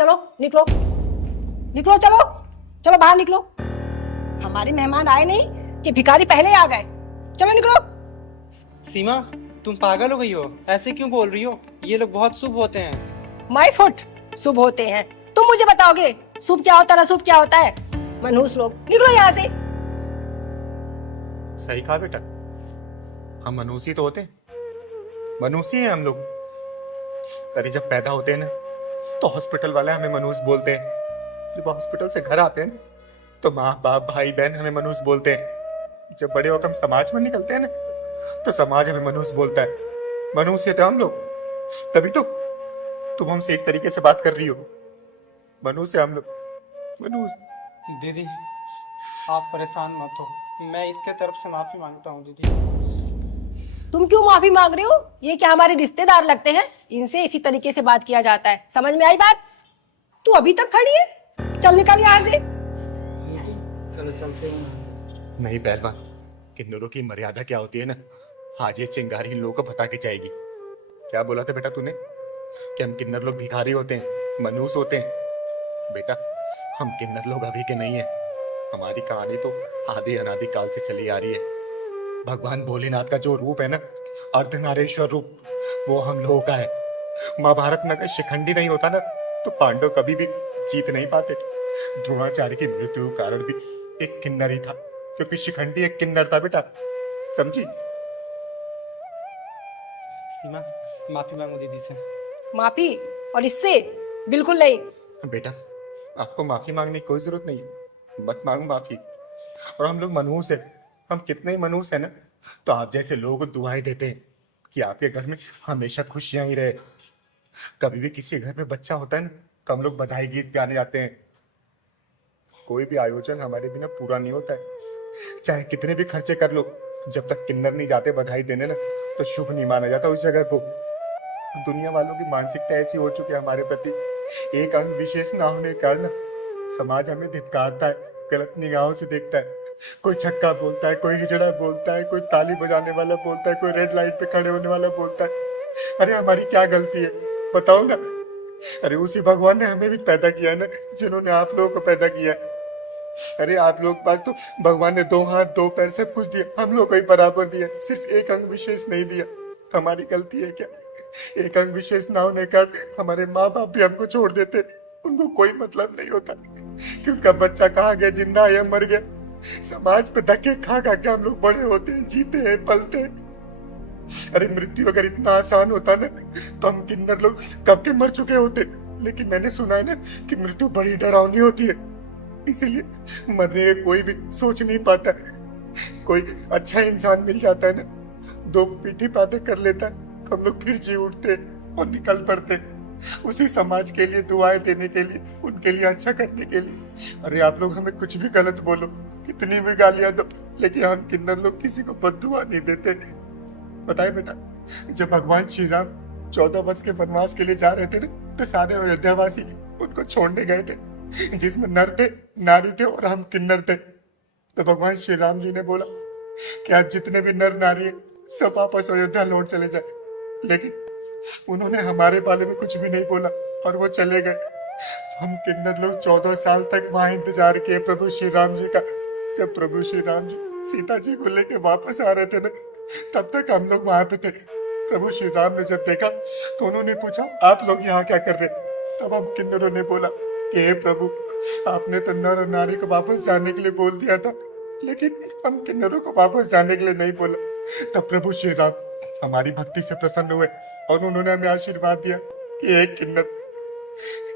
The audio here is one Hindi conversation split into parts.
चलो निकलो, निकलो, चलो चलो बाहर निकलो। हमारे मेहमान आए नहीं कि भिखारी पहले आ गए। चलो निकलो। सीमा, तुम पागल हो गई हो? ऐसे क्यों बोल रही हो? ये लोग बहुत शुभ होते हैं। माय फुट, शुभ होते हैं? तुम मुझे बताओगे शुभ क्या होता है, अशुभ क्या होता है? मनहूस लोग, निकलो यहाँ से। सही कहा बेटा, हम मनुष्य तो होते हैं, मनुष्य हैं हम लोग। अरे जब पैदा होते हैं ना तो हॉस्पिटल वाले हमें मनुष्य बोलते हैं। जब हॉस्पिटल से घर आते हैं ना तो माँ बाप भाई बहन हमें मनुष्य बोलते हैं। जब बड़े होकर हम समाज में निकलते हैं ना तो समाज हमें मनुष्य बोलता है। मनुष्य थे हम लोग, तभी तो तुम हमसे इस तरीके से बात कर रही हो। मनुष्य हम लोग, मनुष्य। दीदी, आप परेशान मत हो, मैं इसके तरफ से माफी मांगता हूँ। दीदी, तुम क्यों माफी मांग रहे हो? ये क्या हमारे रिश्तेदार लगते हैं? इनसे इसी तरीके से बात किया जाता है। समझ में आई बात? तू अभी तक खड़ी है, चल निकल यहाँ से। चलो चलते हैं। नहीं पहलवान, किन्नरों की मर्यादा क्या होती है ना, आज ये चिंगारी इन लोगों को बता के जाएगी। क्या बोला था बेटा तूने कि हम किन्नर लोग भिखारी होते हैं, मनहूस होते हैं? बेटा हम किन्नर लोग अभी के नहीं है, हमारी कहानी तो आदि अनादि काल से चली आ रही है। भगवान भोलेनाथ का जो रूप है ना, अर्धनारेश्वर रूप, वो हम लोगों का है। महाभारत में अगर शिखंडी नहीं होता ना तो पांडव कभी भी जीत नहीं पाते। द्रोणाचार्य की मृत्यु का कारण भी एक किन्नर ही था, क्योंकि शिखंडी एक किन्नर था बेटा, समझी? सीमा, माफी मांगो दीदी से। माफी? और इससे? बिल्कुल नहीं। बेटा आपको माफी मांगने की कोई जरूरत नहीं है, मत मांगो माफी। और हम लोग मनहूस है, हम कितने ही मनहूस है ना, तो आप जैसे लोगों को दुआएं देते हैं कि आपके घर में हमेशा खुशियां ही रहे। कभी भी किसी घर में बच्चा होता है ना तो हम लोग बधाई गीत गाने जाते हैं। कोई भी आयोजन हमारे बिना पूरा नहीं होता है, चाहे कितने भी खर्चे कर लो, जब तक किन्नर नहीं जाते बधाई देने ना तो शुभ नहीं माना जाता उस जगह को। दुनिया वालों की मानसिकता ऐसी हो चुकी है हमारे प्रति, एक अंग विशेष ना होने के कारण समाज हमें धिक्कारता है, गलत निगाहों से देखता है। कोई छक्का बोलता है, कोई हिजड़ा बोलता है, कोई ताली बजाने वाला बोलता है, कोई रेड लाइट पे खड़े होने वाला बोलता है। अरे हमारी क्या गलती है बताओ ना? अरे उसी भगवान ने हमें भी पैदा किया है ना, जिन्होंने आप लोगों को पैदा किया है। अरे आप लोग पास तो भगवान ने 2 हाथ 2 पैर सब कुछ दिया, हम लोग को ही बराबर दिया, सिर्फ एक अंग विशेष नहीं दिया। हमारी गलती है क्या? एक अंग विशेष ना होने का हमारे माँ बाप भी हमको छोड़ देते, उनको कोई मतलब नहीं होता कि उनका बच्चा कहाँ गया, जिंदा है या मर गया। समाज पे धक्के खा खा के हम लोग बड़े होते हैं, जीते हैं, पलते हैं। अरे मृत्यु अगर इतना आसान होता ना तो हम किन्नर लोग कब के मर चुके होते। लेकिन मैंने सुना है ना कि मृत्यु बड़ी डरावनी होती है, इसीलिए मरने का कोई भी सोच नहीं पाता। कोई अच्छा इंसान मिल जाता है ना, 2 मीठी बातें कर लेता है तो हम लोग फिर जी उठते और निकल पड़ते उसी समाज के लिए, दुआएं देने के लिए, उनके लिए अच्छा करने के लिए। अरे आप लोग हमें कुछ भी गलत बोलो, कितनी भी गालियां दो, लेकिन हम किन्नर लोग किसी को बद्दुआ नहीं देते। बताए बेटा, जब भगवान श्री राम 14 वर्ष के वनवास के लिए जा रहे थे ना तो सारे अयोध्यावासी उनको छोड़ने गए थे, जिसमें नर थे, नारी थे और हम किन्नर थे। तो भगवान श्री राम जी ने बोला कि आज जितने भी नर नारी है सब वापस अयोध्या लौट चले जाए, लेकिन उन्होंने हमारे बारे में कुछ भी नहीं बोला और वो चले गए। हम किन्नर लोग 14 साल तक वहां इंतजार किए प्रभु श्री राम जी का। जब प्रभु श्री राम जी सीता जी को लेके वापस आ रहे थे ना तब तक हम लोग वहां पे थे। प्रभु श्री राम ने जब देखा तो उन्होंने पूछा आप लोग यहाँ क्या कर रहे? तब हम किन्नरों ने बोला कि हे प्रभु, आपने तो नर और नारी को वापस जाने के लिए बोल दिया था, लेकिन हम किन्नरों को वापस जाने के लिए नहीं बोला। तब प्रभु श्री राम हमारी भक्ति से प्रसन्न हुए और उन्होंने हमें आशीर्वाद दिया कि एक किन्नर,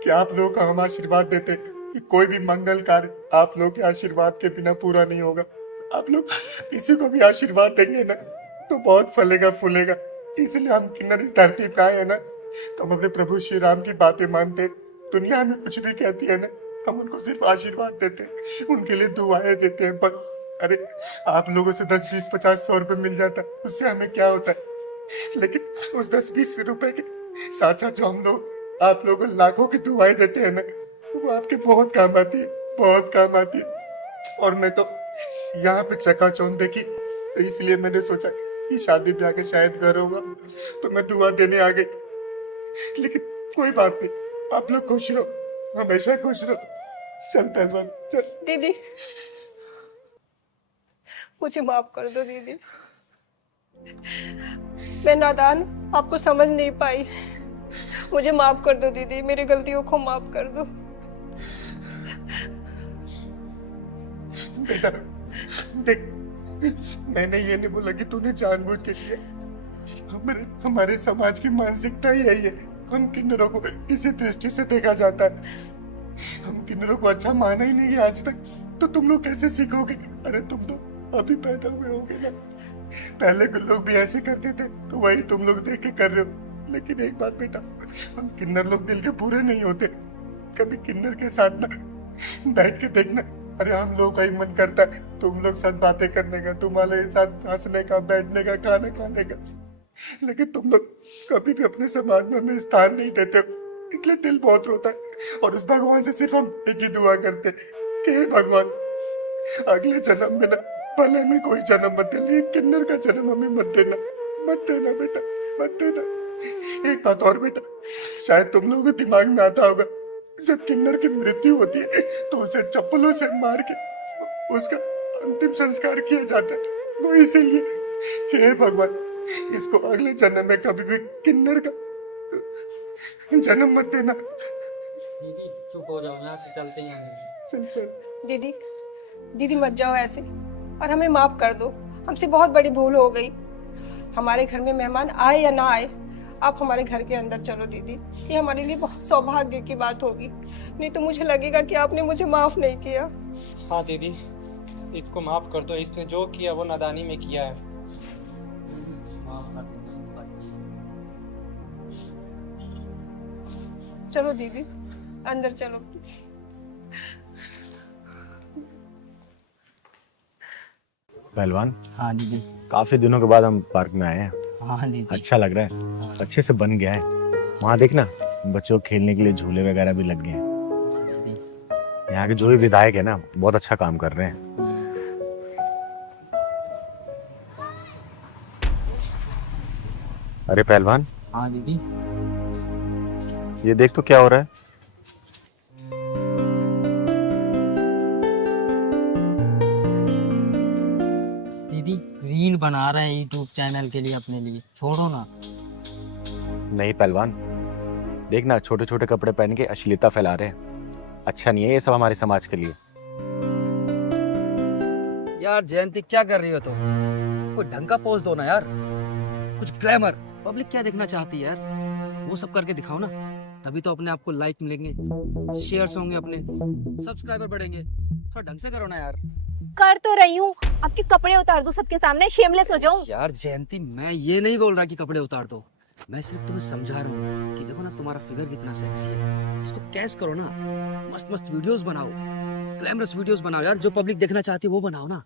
कि आप लोगों को हम आशीर्वाद देते कि कोई भी मंगल कार्य आप लोगों के आशीर्वाद के बिना पूरा नहीं होगा। आप लोग किसी को भी आशीर्वाद देंगे ना तो बहुत फलेगा फूलेगा, इसलिए हम किन्नर इस धरती पे आए हैं ना, तो हम अपने प्रभु श्री राम की बातें मानते। दुनिया हमें कुछ भी कहती है ना, हम उनको सिर्फ आशीर्वाद देते, उनके लिए दुआएं देते हैं। पर अरे आप लोगों से 10, 20, 50, 100 रुपए मिल जाता उससे हमें क्या होता है, लेकिन उस 10, 20 रुपए के साथ साथ जो हम लोग आप लोगों को लाखों की दुआएं देते हैं ना, वो आपके बहुत काम आती है, बहुत काम आती है। और मैं तो यहाँ पे चकाचौंध देखी तो इसलिए मैंने सोचा कि शादी ब्याह के शायद घर होगा तो मैं दुआ देने आ गई। लेकिन कोई बात नहीं, आप लोग खुश रहो, हमेशा खुश रहो। चल पहलवान चल। दीदी, मुझे माफ कर दो दीदी। मैं नादान, आपको समझ नहीं पाई। मुझे माफ कर दो दीदी, मेरी गलतियों को माफ कर दो। बेटा देख, मैंने ये नहीं बोला कि तूने जानबूझ के किया। हमारे समाज की मानसिकता ही यही है। हम किन्नरों को इसी दृष्टि से देखा जाता है। हम किन्नरों को अच्छा माना ही नहीं है आज तक। तो तुम लोग कैसे सीखोगे? अरे तुम तो अभी पैदा हुए होगे ना। पहले के लोग भी ऐसे करते थे, तो वही तुम लोग देख के कर रहे हो। लेकिन एक बात बेटा, हम किन्नर लोग दिल के पूरे नहीं होते। कभी किन्नर के साथ ना बैठ के देखना। अरे हम लोग का ही मन करता है तुम लोग साथ बातें करने का, तुम्हारे साथ हंसने का, बैठने का, खाना खाने का। लेकिन तुम लोग कभी भी अपने समाज में हमें स्थान नहीं देते हो, इसलिए दिल बहुत रोता है। और उस भगवान से सिर्फ हम एक ही दुआ करते कि हे भगवान, अगले जन्म में ना भले में कोई जन्म मत दे, किन्नर का जन्म हमें मत देना। मत देना बेटा, मत देना। एक बात और बेटा, शायद तुम लोगों के दिमाग में आता होगा, जब किन्नर की मृत्यु होती है तो उसे चप्पलों से मार के उसका अंतिम संस्कार किया जाता है। वो इसीलिए कि हे भगवान, इसको अगले जन्म में कभी भी किन्नर का जन्म मत देना। दीदी चुप हो जाओ, यहाँ से चलते हैं। दीदी, दीदी मत जाओ ऐसे, और हमें माफ कर दो। हमसे बहुत बड़ी भूल हो गई। हमारे घर में मेहमान आए या ना आए, आप हमारे घर के अंदर चलो दीदी। ये हमारे लिए बहुत सौभाग्य की बात होगी, नहीं तो मुझे लगेगा कि आपने मुझे माफ नहीं किया। हाँ दीदी, इसको माफ कर दो। इसने जो किया वो नादानी में किया है। माफ कर दो बच्ची। चलो दीदी, अंदर चलो। पहलवान, हाँ दीदी। काफी दिनों के बाद हम पार्क में आए हैं। हाँ दीदी। अच्छा लग रहा है, अच्छे से बन गया है। वहाँ देखना, बच्चों को खेलने के लिए झूले वगैरह भी लग गए हैं। यहाँ के जो भी विधायक है ना, बहुत अच्छा काम कर रहे हैं। अरे पहलवान, हाँ दीदी। ये देख तो क्या हो रहा है। दीदी रील बना रहे हैं यूट्यूब चैनल के लिए अपने लिए, छोड़ो ना। नहीं पहलवान, देखना छोटे छोटे कपड़े पहन के अश्लीलता फैला रहे हैं। अच्छा नहीं है ये सब हमारे समाज के लिए। यार जयंती, क्या कर रही हो तुम? कोई ढंग का पोज दो ना यार, कुछ ग्लैमर। पब्लिक क्या देखना चाहती है यार, वो सब करके दिखाओ ना, तभी तो अपने आप को लाइक मिलेंगे, शेयर्स होंगे, अपने सब्सक्राइबर बढ़ेंगे। थोड़ा ढंग से करो ना यार। कर तो रही हूँ, आपके कपड़े उतार दो सबके सामने, शेमलेस हो जाऊं। यार जयंती, मैं ये नहीं बोल रहा कि कपड़े उतार दो, मैं सिर्फ तुम्हें समझा रहा हूँ कि देखो ना तुम्हारा फिगर कितना सेक्सी है, इसको कैच करो ना, मस्त मस्त वीडियोस बनाओ, ग्लैमरस वीडियोस बनाओ यार, जो पब्लिक देखना चाहती है वो बनाओ ना।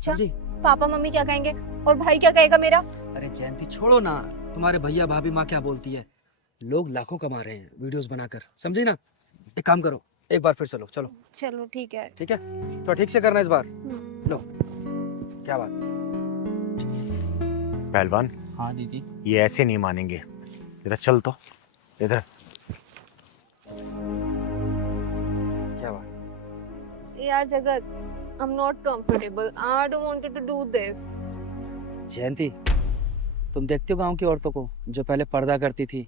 समझी? पापा मम्मी क्या कहेंगे और भाई क्या कहेगा मेरा? अरे जयंती छोड़ो ना, तुम्हारे भैया भाभी माँ क्या बोलती है, लोग लाखों कमा रहे हैं वीडियोस बनाकर, समझी ना? एक काम करो, एक बार फिर चलो चलो। चलो ठीक है। ठीक है, तो ठीक से करना इस बार। लो, क्या बात। पहलवान, हाँ दीदी। ये ऐसे नहीं मानेंगे। इधर चल तो, इधर। क्या बात। यार जगत, I'm not comfortable. I don't want to do this. जयंती, तुम देखते हो गांव की औरतों को जो पहले पर्दा करती थी,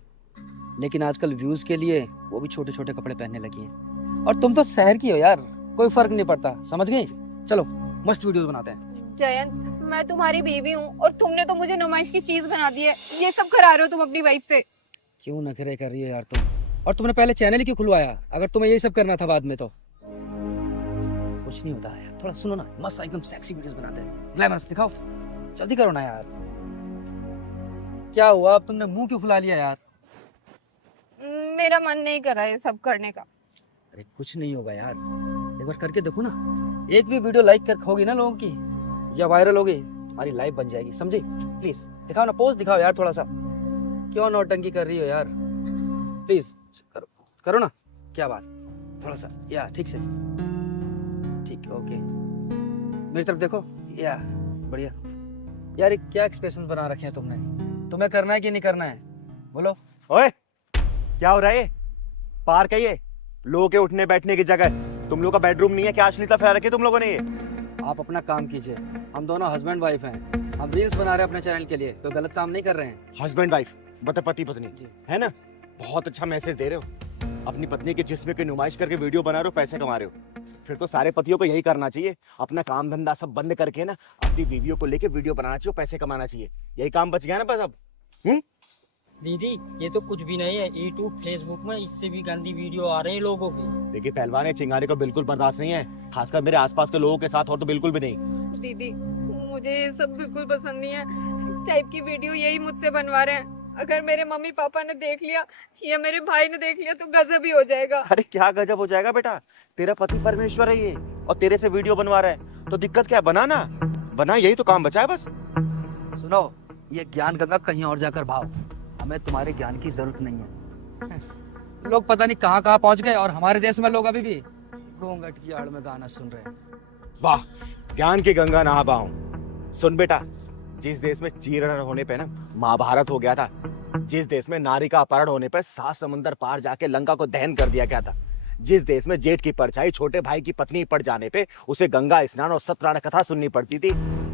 लेकिन आजकल व्यूज के लिए वो भी छोटे छोटे कपड़े पहनने लगी हैं। और तुम तो शहर की हो यार, कोई फर्क नहीं पड़ता, समझ गई? चलो मस्त वीडियोस बनाते हैं। जयंत, मैं तुम्हारी बीवी हूँ और तुमने तो मुझे नुमाइश की चीज बना दी है। ये सब करा रहे हो तुम अपनी वाइफ से। क्यों नखरे कर रही हो यार तुम? और तुमने पहले चैनल ही क्यों खुलवाया, अगर तुम्हें यही सब करना था बाद में तो? कुछ नहीं होता है, थोड़ा सुनो ना, मस्त एकदम सेक्सी वीडियोस बनाते हैं, ग्लैमरस दिखाओ, जल्दी करो ना यार। क्या हुआ, अब तुमने मुंह क्यों फुला लिया यार? मेरा मन नहीं कर रहा है सब करने का। अरे कुछ नहीं होगा यार, एक बार करके देखो ना, एक भी वीडियो लाइक कर होगी ना लोगों की, या वायरल होगी, तुम्हारी लाइफ बन जाएगी, समझी? प्लीज दिखाओ ना, पोज दिखाओ यार थोड़ा सा। क्यों नौटंकी कर रही हो यार, प्लीज करो, करो ना। क्या बात, थोड़ा सा, या ठीक से, ठीक, ओके, मेरी तरफ देखो, या बढ़िया। यार क्या एक्सप्रेशन बना रखे हैं तुमने, तुम्हें करना है कि नहीं करना है, बोलो। ओए, क्या हो रहा है? पार्क है ये, लोगों के उठने बैठने की जगह तुम लोग का बेडरूम नहीं है क्या? अश्लीलता फैला रखी है तुम लोगों ने ये। आप अपना काम कीजिए, हम दोनों हस्बैंड वाइफ हैं, हम रील्स बना रहे हैं अपने चैनल के लिए, तो गलत काम नहीं कर रहे हैं। हस्बैंड वाइफ मतलब पति पत्नी जी। है ना? बहुत अच्छा मैसेज दे रहे हो। अपनी पत्नी के जिस्म की नुमाइश करके वीडियो बना रहे हो, पैसे कमा रहे हो। फिर तो सारे पतियों को यही करना चाहिए, अपना काम धंधा सब बंद करके ना अपनी बीवियों को लेके वीडियो बनाना चाहिए, पैसे कमाना चाहिए। यही काम बच गया ना बस अब। दीदी ये तो कुछ भी नहीं है, यूट्यूब फेसबुक में इससे भी गंदी वीडियो आ रही है लोगों की। देखिए पहलवान, ये चिंगारी को बिल्कुल बर्दाश्त नहीं है, खासकर मेरे आसपास के लोगों के साथ और तो बिल्कुल भी नहीं। दीदी मुझे ये सब बिल्कुल पसंद नहीं है, इस टाइप की वीडियो यही मुझसे बनवा रहे हैं। अगर मेरे मम्मी पापा ने देख लिया या मेरे भाई ने देख लिया तो गजब ही हो जाएगा। अरे क्या गजब हो जाएगा बेटा, तेरा पति परमेश्वर है ये और तेरे से वीडियो बनवा रहा है, तो दिक्कत क्या है? बना ना, बना, यही तो काम बचा है बस। सुनो, ये ज्ञान गंगा कहीं और जाकर भाव, हमें तुम्हारे ज्ञान की जरूरत नहीं है। लोग पता नहीं कहाँ कहाँ पहुंच गए और हमारे देश में लोग अभी भी घूंघट की आड़ में गाना सुन रहे हैं। वाह, ज्ञान की गंगा नहा पाऊं। सुन बेटा, जिस देश में चीरण होने पे ना महाभारत हो गया था, जिस देश में नारी का अपहरण होने पर 7 समुंदर पार जाके लंका को दहन कर दिया गया था, जिस देश में जेठ की परछाई छोटे भाई की पत्नी पड़ जाने पे उसे गंगा स्नान और सत्यनारायण कथा सुननी पड़ती थी,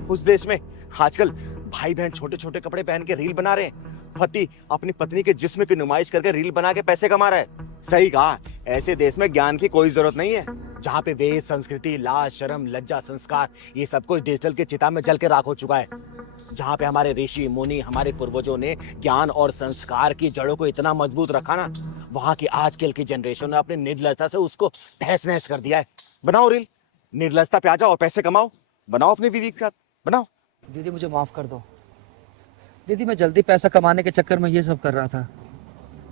उस देश में आजकल भाई बहन छोटे छोटे कपड़े पहन के रील बना रहे हैं, पति अपनी पत्नी के जिस्म की नुमाइश करके रील बना के पैसे कमा रहा है। सही कहा, ऐसे देश में ज्ञान की कोई जरूरत नहीं है, जहाँ पे वेद, संस्कृति, लाज, शर्म, लज्जा, संस्कार ये सब कुछ डिजिटल के चिता में जल के राख हो चुका है, जहाँ पे हमारे ऋषि मुनि, हमारे पूर्वजों ने ज्ञान और संस्कार की जड़ों को इतना मजबूत रखा ना, वहाँ की आजकल की जनरेशन ने अपनी निर्लजता से उसको तहस नहस कर दिया है। बनाओ रील, निर्लजता पे आ जाओ और पैसे कमाओ, बनाओ अपनी बीवी के साथ, बनाओ। दीदी मुझे माफ कर दो दीदी, मैं जल्दी पैसा कमाने के चक्कर में ये सब कर रहा था,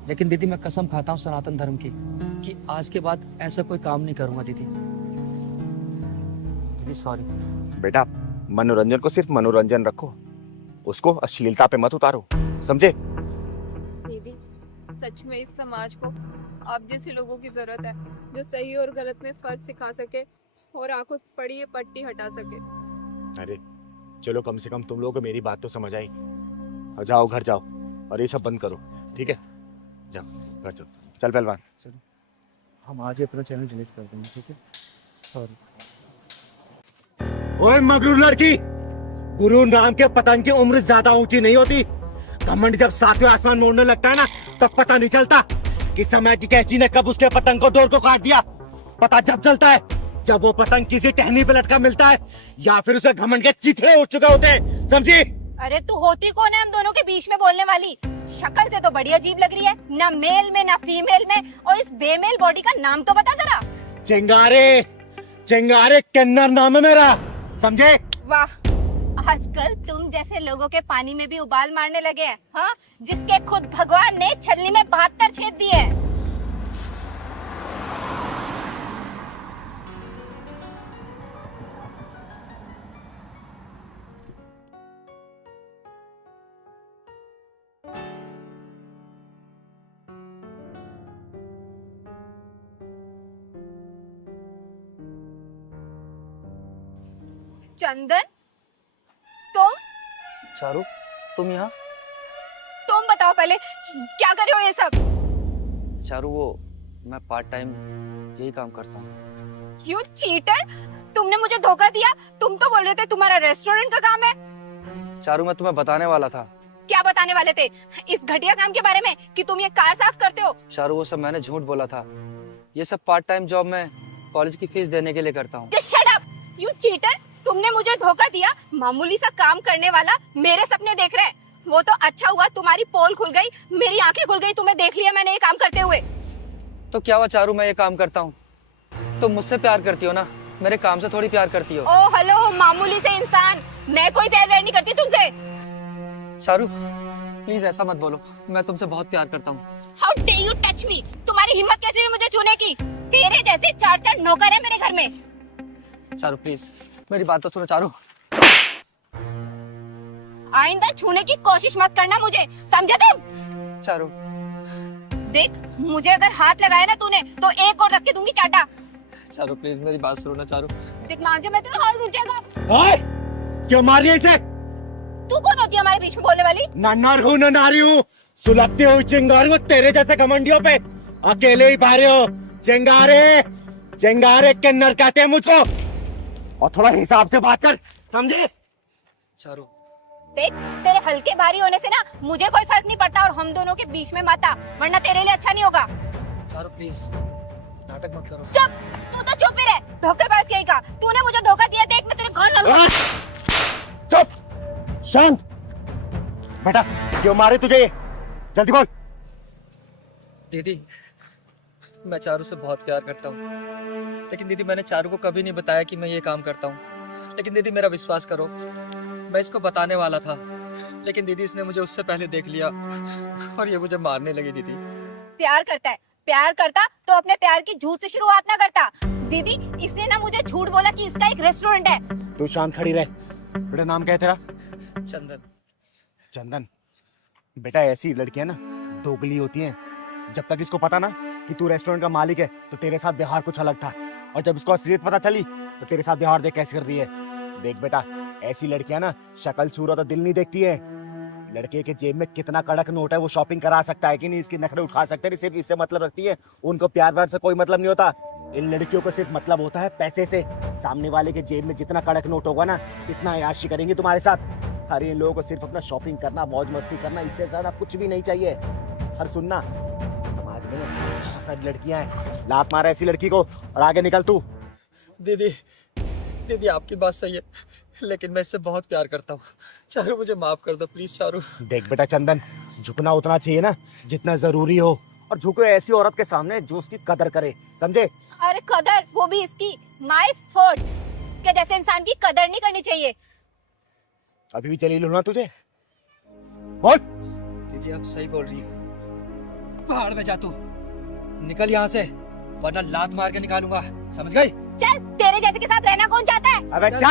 लेकिन दीदी मैं कसम खाता हूँ सनातन धर्म की कि आज के बाद ऐसा कोई काम नहीं करूंगा दीदी। दीदी सॉरी। बेटा, मनोरंजन को सिर्फ मनोरंजन रखो, उसको अश्लीलता पे मत उतारो, समझे? दीदी सच में इस समाज को आप जैसे लोगों की जरूरत है, जो सही और गलत में फर्क सिखा सके और आंखों पड़ी ये पट्टी हटा सके। अरे चलो, कम से कम तुम लोगों को मेरी बात तो समझ आई। और जाओ घर जाओ और ये सब बंद करो, ठीक है? जाओ घर चलो। चल पहलवान, हम आज ही अपना चैनल डिलीट कर देंगे, ठीक है? सॉरी। ओए मगरूर लड़की, गुरु नाम के पतंग की उम्र ज्यादा ऊंची नहीं होती। घमंड जब 7वें आसमान में उड़ने लगता है ना, तब पता नहीं चलता कि समय की कैंची ने कब उसके पतंग को डोर को काट दिया। पता जब चलता है जब वो पतंग किसी टहनी पे लटका मिलता है या फिर उसे घमंड के चिथड़े उठ चुके होते हैं, समझी? अरे तू होती कौन है हम दोनों के बीच में बोलने वाली? शक्ल से तो बड़ी अजीब लग रही है, ना मेल में ना फीमेल में, और इस बेमेल बॉडी का नाम तो बता जरा। चिंगारे, चिंगारे किन्नर नाम है मेरा, समझे? वाह, आजकल तुम जैसे लोगों के पानी में भी उबाल मारने लगे हैं, हाँ? जिसके खुद भगवान ने छलनी में 72 छेद दिए हैं। चंदन, तुम चारू, तुम यहाँ? तुम बताओ पहले क्या कर रहे हो ये सब? चारू, वो मैं पार्ट टाइम यही काम करता हूँ। यू चीटर, तुमने मुझे धोखा दिया। तुम तो बोल रहे थे तुम्हारा रेस्टोरेंट का काम है। चारू, मैं तुम्हें बताने वाला था। क्या बताने वाले थे? इस घटिया काम के बारे में कि तुम ये कार साफ करते हो? चारू, वो सब मैंने झूठ बोला था। ये सब पार्ट टाइम जॉब मैं कॉलेज की फीस देने के लिए करता हूँ। Just shut up, you cheater! तुमने मुझे धोखा दिया। मामूली सा काम करने वाला मेरे सपने देख रहे हैं। वो तो अच्छा हुआ तुम्हारी पोल खुल गई, मेरी आंखें खुल गई, तुम्हें देख लिया मैंने ये काम करते हुए। तो क्या हुआ चारू, मैं ये काम करता हूँ, तुम मुझसे प्यार करती हो ना, मेरे काम से थोड़ी प्यार करती हो। ओ हेलो मामूली से इंसान, मैं कोई प्यार व्यार नहीं करती तुमसे। चारू प्लीज ऐसा मत बोलो, मैं तुमसे बहुत प्यार करता हूँ। How dare you touch me? तुम्हारी हिम्मत कैसे हुई मुझे छूने की? तेरे जैसे 4 नौकर है मेरे घर में। चारू प्लीज मेरी बात तो सुनो। चारू, आइंदा छूने की कोशिश मत करना मुझे, समझे तुम? चारू देख, मुझे अगर हाथ लगाया ना तूने तो एक और रख के दूंगी चाटा। चारू प्लीज मेरी बात सुनो ना। चारू देख मान जा, मैं तेरा हाथ दूंगा। ओए, क्यों मार रही है इसे? तू कौन होती है हमारे बीच में बोलने वाली? ना नर हूँ ना नारी हूँ, सुलगती हुई चिंगारी हो तेरे जैसे घमंडियों पे। अकेले ही पा रहे हो, चिंगारे चिंगारे किन्नर कहते हैं मुझको, और थोड़ा हिसाब से बात कर, समझे? चारू देख, तेरे हल्के भारी होने से ना मुझे कोई फर्क नहीं पड़ता, और हम दोनों के बीच में मत आ, वरना तेरे लिए अच्छा नहीं होगा। चारू प्लीज नाटक मत करो। चुप, तू तो चुप ही रह, धोखेबाज कहीं का। तूने मुझे धोखा दिया, देख मैं तेरे घर चुप, शांत। बेटा क्यों मारे तुझे ये? जल्दी बोल। दीदी मैं चारू से बहुत प्यार करता हूँ, लेकिन दीदी मैंने चारू को कभी नहीं बताया कि मैं ये काम करता हूँ। लेकिन दीदी मेरा विश्वास करो, मैं इसको बताने वाला था, लेकिन दीदी इसने मुझे उससे पहले देख लिया और ये मुझे मारने लगी। दीदी प्यार करता है, प्यार करता तो अपने प्यार की झूठ से शुरुआत ना करता। दीदी, इसने ना मुझे झूठ बोला कि इसका एक रेस्टोरेंट है। तू शांत खड़ी रह। बेटा नाम क्या है तेरा? चंदन। चंदन। बेटा ऐसी लड़कियां ना दोगली होती हैं। जब तक इसको पता ना कि तू रेस्टोरेंट का मालिक है तो तेरे साथ व्यवहार कुछ अलग था, और जब इसको असलियत पता चली तो तेरे साथ व्यवहार देख कैसे कर रही है। देख बेटा, ऐसी लड़कियां ना शक्ल सूरत और दिल नहीं देखती है। लड़के के जेब में कितना कड़क नोट है वो शॉपिंग करा सकता है कि नहीं, इसकी नखरे उठा सकते हैं, सिर्फ इससे मतलब रखती है। उनको प्यार व्यार से कोई मतलब नहीं होता। इन लड़कियों को सिर्फ मतलब होता है पैसे से। सामने वाले के जेब में जितना कड़क नोट होगा ना, इतना याशी करेंगे तुम्हारे साथ। अरे इन लोगों को सिर्फ अपना शॉपिंग करना, मौज मस्ती करना, इससे ज्यादा कुछ भी नहीं चाहिए। हर सुनना, समाज में बहुत सारी लड़कियां हैं, लात मारा ऐसी लड़की को और आगे निकल तू। दीदी दीदी आपकी बात सही है, लेकिन मैं इससे बहुत प्यार करता हूँ। चारू मुझे माफ कर दो प्लीज। चारू देख बेटा चंदन, झुकना उतना चाहिए ना जितना जरूरी हो, और झुको ऐसी औरत के सामने जो उसकी कदर करे, समझे? अरे कदर, वो भी इसकी, माय फॉल्ट। के जैसे इंसान की कदर नहीं करनी चाहिए। अभी भी चली लो ना तुझे, बोल। दीदी आप सही बोल रही है। पहाड़ में जा तू, निकल यहाँ से, वरना लात मार के निकालूंगा, समझ गई? चल, तेरे जैसे के साथ रहना कौन चाहता है? अबे जा।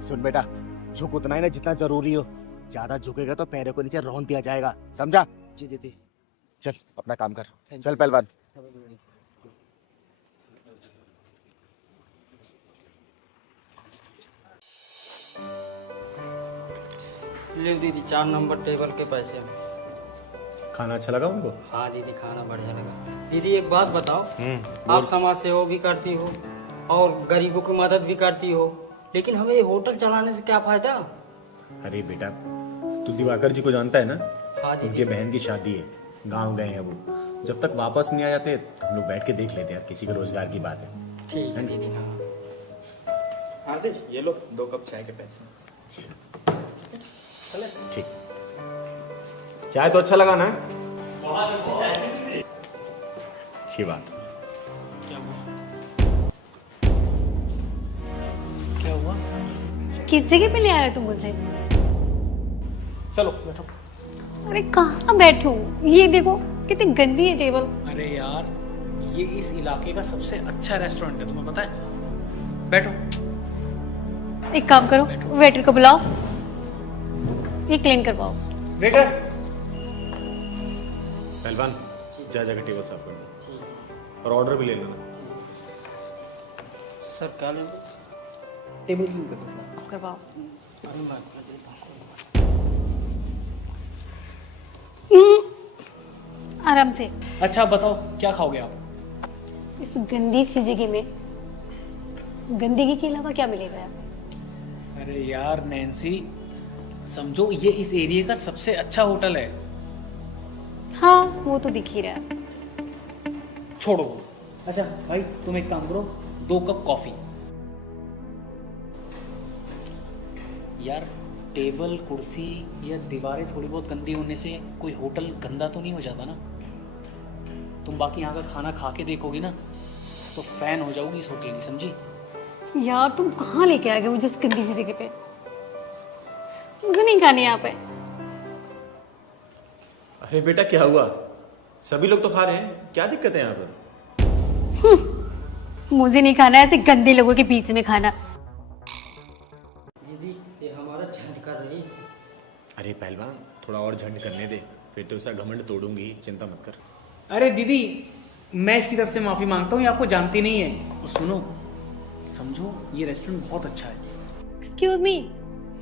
सुन बेटा, झुक उतना ही ना जितना जरूरी हो। ज्यादा झुकेगा तो पैरों को नीचे रौंद दिया जाएगा, समझा? जी दीदी। चल अपना काम कर, चल पहलवान। ले दीदी 4 नंबर टेबल के पैसे। खाना अच्छा लगा उनको? हाँ दीदी, खाना बढ़िया लगा। दीदी एक बात बताओ, आप समाज सेवा भी करती हो और गरीबों की मदद भी करती हो, लेकिन हमें ये होटल चलाने से क्या फायदा? अरे बेटा, तू दिवाकर जी को जानता है ना? हाँ दीदी। उनके बहन की शादी है, गांव गए हैं वो। जब तक वापस नहीं आ जाते हम लोग बैठ के देख लेते हैं, किसी के रोजगार की बात है। ठीक है दीदी। हाँ हार्दिक, ये लो 2 कप चाय के पैसे। ठीक। चाय तो अच्छा लगा ना? बहुत अच्छी चाय। अच्छी बात। क्या हुआ? किस जगह पे ले आया तू मुझे? चलो बैठो। अरे कहाँ बैठूं? ये देखो कितनी गंदी है टेबल। अरे यार, ये इस इलाके का सबसे अच्छा रेस्टोरेंट है, तुम्हें पता है? बैठो। एक काम करो, वेटर को बुलाओ, ये क्लीन करवाओ। वेटर। पहलवान, जा जाकर टेबल साफ कर दो और ऑर्डर भी ले लेना। सर क्या लें? टेबल क्लीन कर दो। करवाओ। अरे मैं कर देता हूँ। आराम से। अच्छा बताओ, क्या खाओगे आप? इस गंदी सी जगह में गंदगी के अलावा क्या मिलेगा यहाँ पे? अरे यार नैन्सी, समझो ये इस एरिया का सबसे अच्छा होटल है। हाँ वो तो दिख ही रहा है। छोड़ो। अच्छा भाई, तुम एक काम करो, 2 कप कॉफी। यार टेबल कुर्सी या दीवारें थोड़ी बहुत गंदी होने से कोई होटल गंदा तो नहीं हो जाता ना? तुम बाकी यहाँ का खाना खा के देखोगी ना तो फैन हो जाओगी इस होटल की, समझी? यार तुम कहाँ लेके आ गए मुझे इस गंदी सी जगह पे? मुझे नहीं खानी यहाँ पे। अरे बेटा क्या हुआ? सभी लोग तो खा रहे हैं, क्या दिक्कत है यहाँ पर? मुझे नहीं खाना ऐसे गंदे लोगों के बीच में खाना। दीदी ये हमारा झंड कर रही। अरे पहलवान, थोड़ा और झंड करने दे, फिर तो उसका घमंड तोड़ूंगी, चिंता मत कर। अरे दीदी, मैं इसकी तरफ से माफी मांगता हूँ, ये आपको जानती नहीं है। और सुनो, समझो ये रेस्टोरेंट बहुत अच्छा है। एक्सक्यूज मी,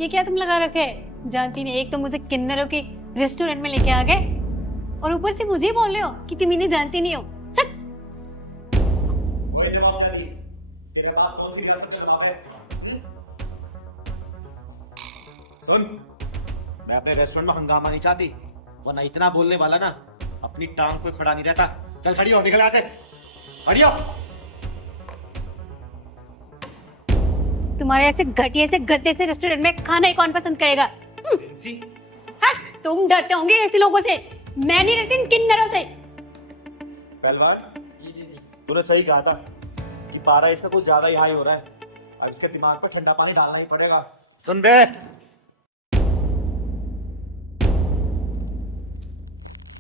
ये क्या तुम लगा रखे है? जानती नहीं, एक तो मुझे किन्नरों के रेस्टोरेंट में लेके आ गए, और ऊपर से मुझे बोल रहे हो कि तुम इन्हें जानती नहीं हो। सब सुन, मैं अपने रेस्टोरेंट में हंगामा नहीं चाहती, वरना इतना बोलने वाला ना अपनी टांग पे खड़ा नहीं रहता। चल खड़ी हो, निकल यहाँ से, खड़ी हो। तुम्हारे ऐसे घटिया से गद्दे से रेस्टोरेंट में खाना ही कौन पसंद करेगा? हट, तुम डरते होंगे ऐसे लोगों से, मैं नहीं डरती इन किन्नरों से। पहलवान, तूने सही कहा था कि पारा इसका कुछ ज्यादा ही हाई हो रहा है। अब इसके दिमाग पर ठंडा पानी डालना ही पड़ेगा। सुन बे,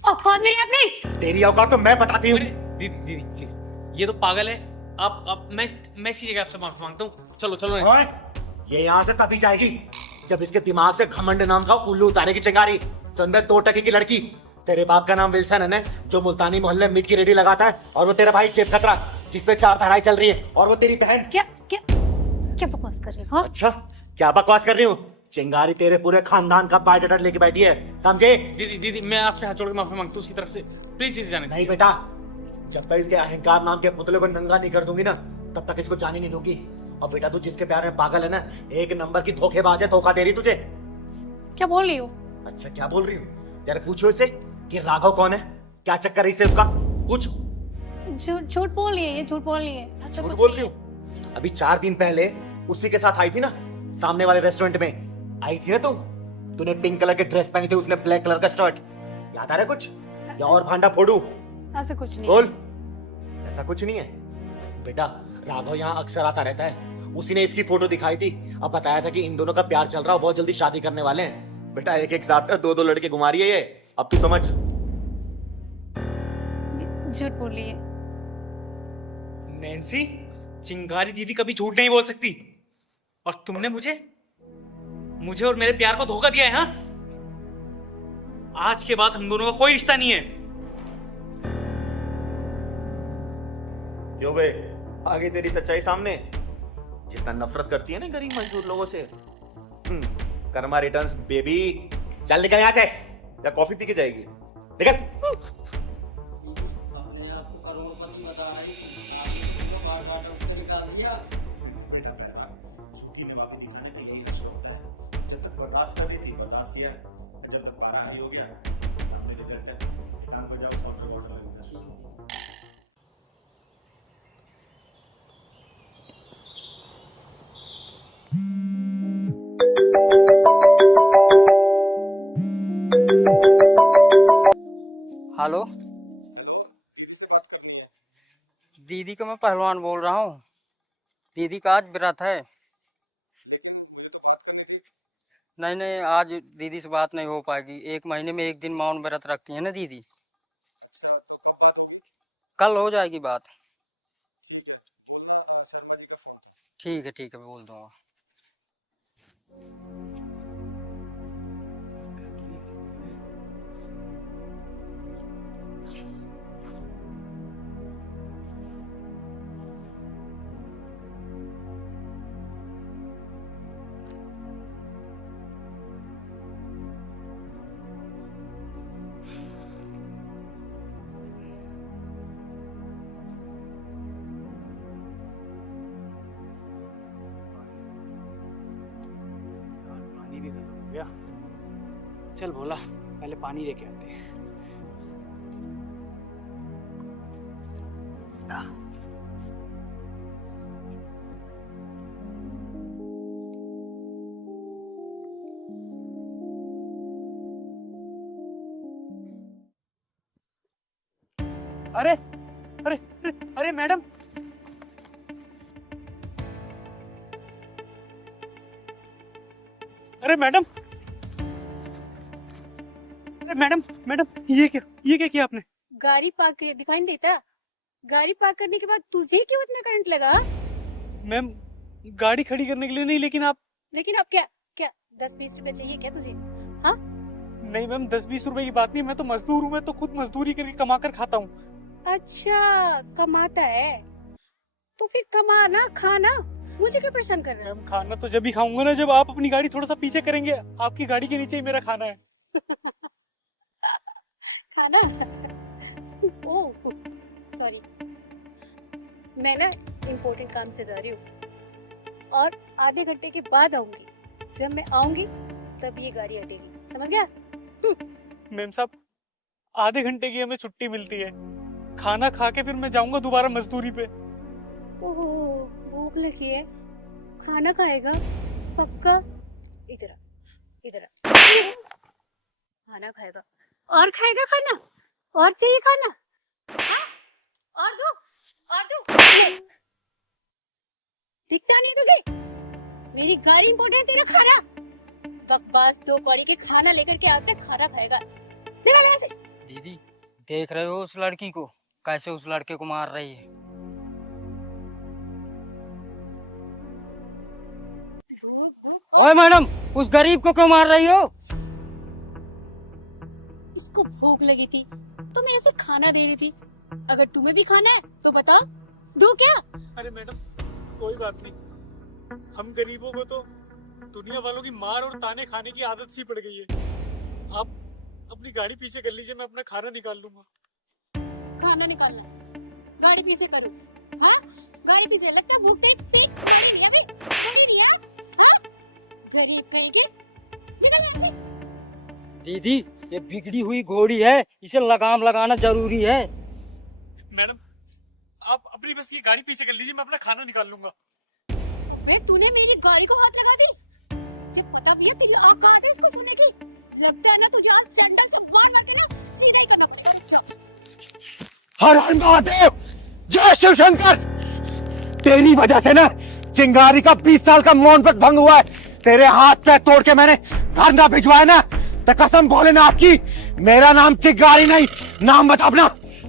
औकात मेरी अपनी। तेरी औकात तो मैं बताती हूँ। दीदी दीदी प्लीज, ये तो पागल है। आप मैं इसी जगह आपसे माफी मांगता हूँ। चलो चलो ओए, ये यहाँ से तभी जाएगी जब इसके दिमाग से घमंड नाम का उल्लू उतारेगी चिंगारी। सुन बे, 2 टके की लड़की, तेरे बाप का नाम विल्सन है ना, जो मुल्तानी मोहल्ले में मीट की रेडी लगाता है, और वो तेरा भाई जेब खतरा जिसपे 4 धाराएं चल रही है, और वो तेरी बहन। क्या क्या क्या बकवास कर रहे हो? अच्छा, क्या बकवास कर रही हूँ? चिंगारी तेरे पूरे खानदान का बायोडाटा लेके बैठी है, समझे? दीदी दीदी, मैं आपसे हाथ जोड़ के माफी मांगता हूँ उसकी तरफ से। प्लीज इसे जाने नहीं बेटा, जब तक इसके अहंकार नाम के पुतले को नंगा नहीं कर दूंगी ना, तब तक इसको जाने नहीं दूंगी। और बेटा, तू जिसके प्यार में पागल है ना, 1 नंबर की धोखेबाज है, धोखा दे रही तुझे। क्या बोल रही हो? अच्छा, क्या बोल रही हूँ? यार पूछो इसे कि राघव कौन है, क्या चक्कर है इससे उसका, पूछ। झूठ बोल रही है, ये झूठ बोल रही है। ऐसा झूठ कुछ बोल नहीं रही है। हूँ? अभी 4 दिन पहले उसी के साथ आई थी ना, सामने वाले रेस्टोरेंट में आई थी ना तुम। तूने पिंक कलर के ड्रेस पहनी थी, उसने ब्लैक कलर का शर्ट, याद आ रहा है कुछ? या और भांडा फोड़ू? ऐसा कुछ नहीं। बोल। ऐसा कुछ नहीं है बेटा, राघव यहाँ अक्सर आता रहता है। उसी ने इसकी फोटो दिखाई थी, अब बताया था कि इन दोनों का प्यार चल रहा है, बहुत जल्दी शादी करने वाले हैं। बेटा, एक साथ 2 लड़के घुमा रही है ये, अब तू समझ। झूठ बोल रही है। नैन्सी, चिंगारी दीदी कभी झूठ नहीं बोल सकती। और तुमने मुझे और मेरे प्यार को धोखा दिया है। हाँ, आज के बाद हम दोनों का कोई रिश्ता नहीं है। जो बे, आगे तेरी सच्चाई सामने। जितना नफरत करती है ना गरीब मजदूर लोगों से। Karma returns baby. चल निकल यहाँ से, या कॉफी पी के जाएगी? निकल। बेटा पहलवान, सूखी में वापस दिखाने के लिए कुछ होता है। जब तक बर्दाश्त कर रही थी, बर्दाश्त किया, जब तक पारा हावी हो गया, सामने जो लड़का काम कर जाओ, उसका ऑर्डर लगेगा। हेलो दीदी को मैं पहलवान बोल रहा हूँ। दीदी का आज व्रत है। नहीं नहीं, आज दीदी से बात नहीं हो पाएगी। 1 महीने में 1 दिन मौन व्रत रखती है ना दीदी। कल हो जाएगी बात। ठीक है, मैं बोल दूंगा। पानी भी खत्म हो गया। चल भोला, पहले पानी लेके आते हैं। अरे अरे अरे अरे मैडम, अरे मैडम, अरे मैडम, ये क्या किया आपने? गाड़ी पार्क किया, दिखाई नहीं देता? गाड़ी पार्क करने के बाद तुझे क्यों इतना करंट लगा? मैम, गाड़ी खड़ी करने के लिए नहीं, लेकिन आप। लेकिन अब क्या क्या 10-20 रुपए चाहिए क्या तुझे? हाँ, नहीं मैम, 10-20 रुपए की बात नहीं, मैं तो मजदूर हूँ, मैं तो खुद मजदूरी करके कमा कर खाता हूँ। अच्छा कमाता है तो फिर कमा ना, खाना, मुझे क्यों परेशान कर रहा है? मैम, खाना तो जब भी खाऊंगा ना जब आप अपनी गाड़ी थोड़ा सा पीछे करेंगे। आपकी गाड़ी के नीचे ही मेरा खाना है। खाना ओह सॉरी, मैं ना इम्पोर्टेंट काम से जा रही हूँ और आधे घंटे के बाद आऊंगी। जब मैं आऊंगी तब ये गाड़ी हटेगी, समझ गया? मैम साहब, आधे घंटे की हमें छुट्टी मिलती है, खाना खा के फिर मैं जाऊंगा दोबारा मजदूरी पे। ओह भूख लगी है, खाना खाएगा पक्का? इधर आ, इधर आ। खाना खाएगा और खाएगा खाना और चाहिए खाना? हाँ? और दो, और दो। दिखता नहीं तुझे? मेरी गाड़ी इंपॉर्टेंट, तेरा खाना। बकवास, दो कौड़ी के खाना लेकर के आते, खाना खाएगा। चला यहाँ से। दीदी देख रहे हो उस लड़की को, कैसे उस लड़के को मार रही है? ओए मैडम, उस गरीब को क्यों मार रही हो? इसको भूख लगी थी तो मैं ऐसे खाना दे रही थी। अगर तुम्हें भी खाना है तो बताओ, दो क्या? अरे मैडम कोई बात नहीं, हम गरीबों को तो दुनिया वालों की मार और ताने खाने की आदत सी पड़ गई है। आप अपनी गाड़ी पीछे कर लीजिए, मैं अपना खाना निकाल लूंगा। खाना निकालना, गाड़ी पीछे करो। हाँ, गाड़ी पीछे लगता भूख तेरी हाँ? गरीब कहेगी, निकल यहाँ से। दीदी ये बिगड़ी हुई घोड़ी है, इसे लगाम लगाना जरूरी है। मैडम आप अपनी बस ये गाड़ी पीछे कर लीजिए, मैं अपना खाना निकाल लूंगा। अबे तूने मेरी गाड़ी को हाथ लगा दी? ये पता भी है तेरी औकात है इसको सुनने की? लगता है ना तुझे आज सैंडल से बाल लग रहे हैं, सीधे करना पड़ेगा। हर हर महादेव, जय शिव शंकर। तेरी वजह से ना चिंगारी का 20 साल का मौन व्रत भंग हुआ है। तेरे हाथ पैर तोड़ के मैंने घर ना भिजवाया ना, तो कसम भोलेनाथ की मेरा नाम चिंगारी नहीं। नाम बता अपना,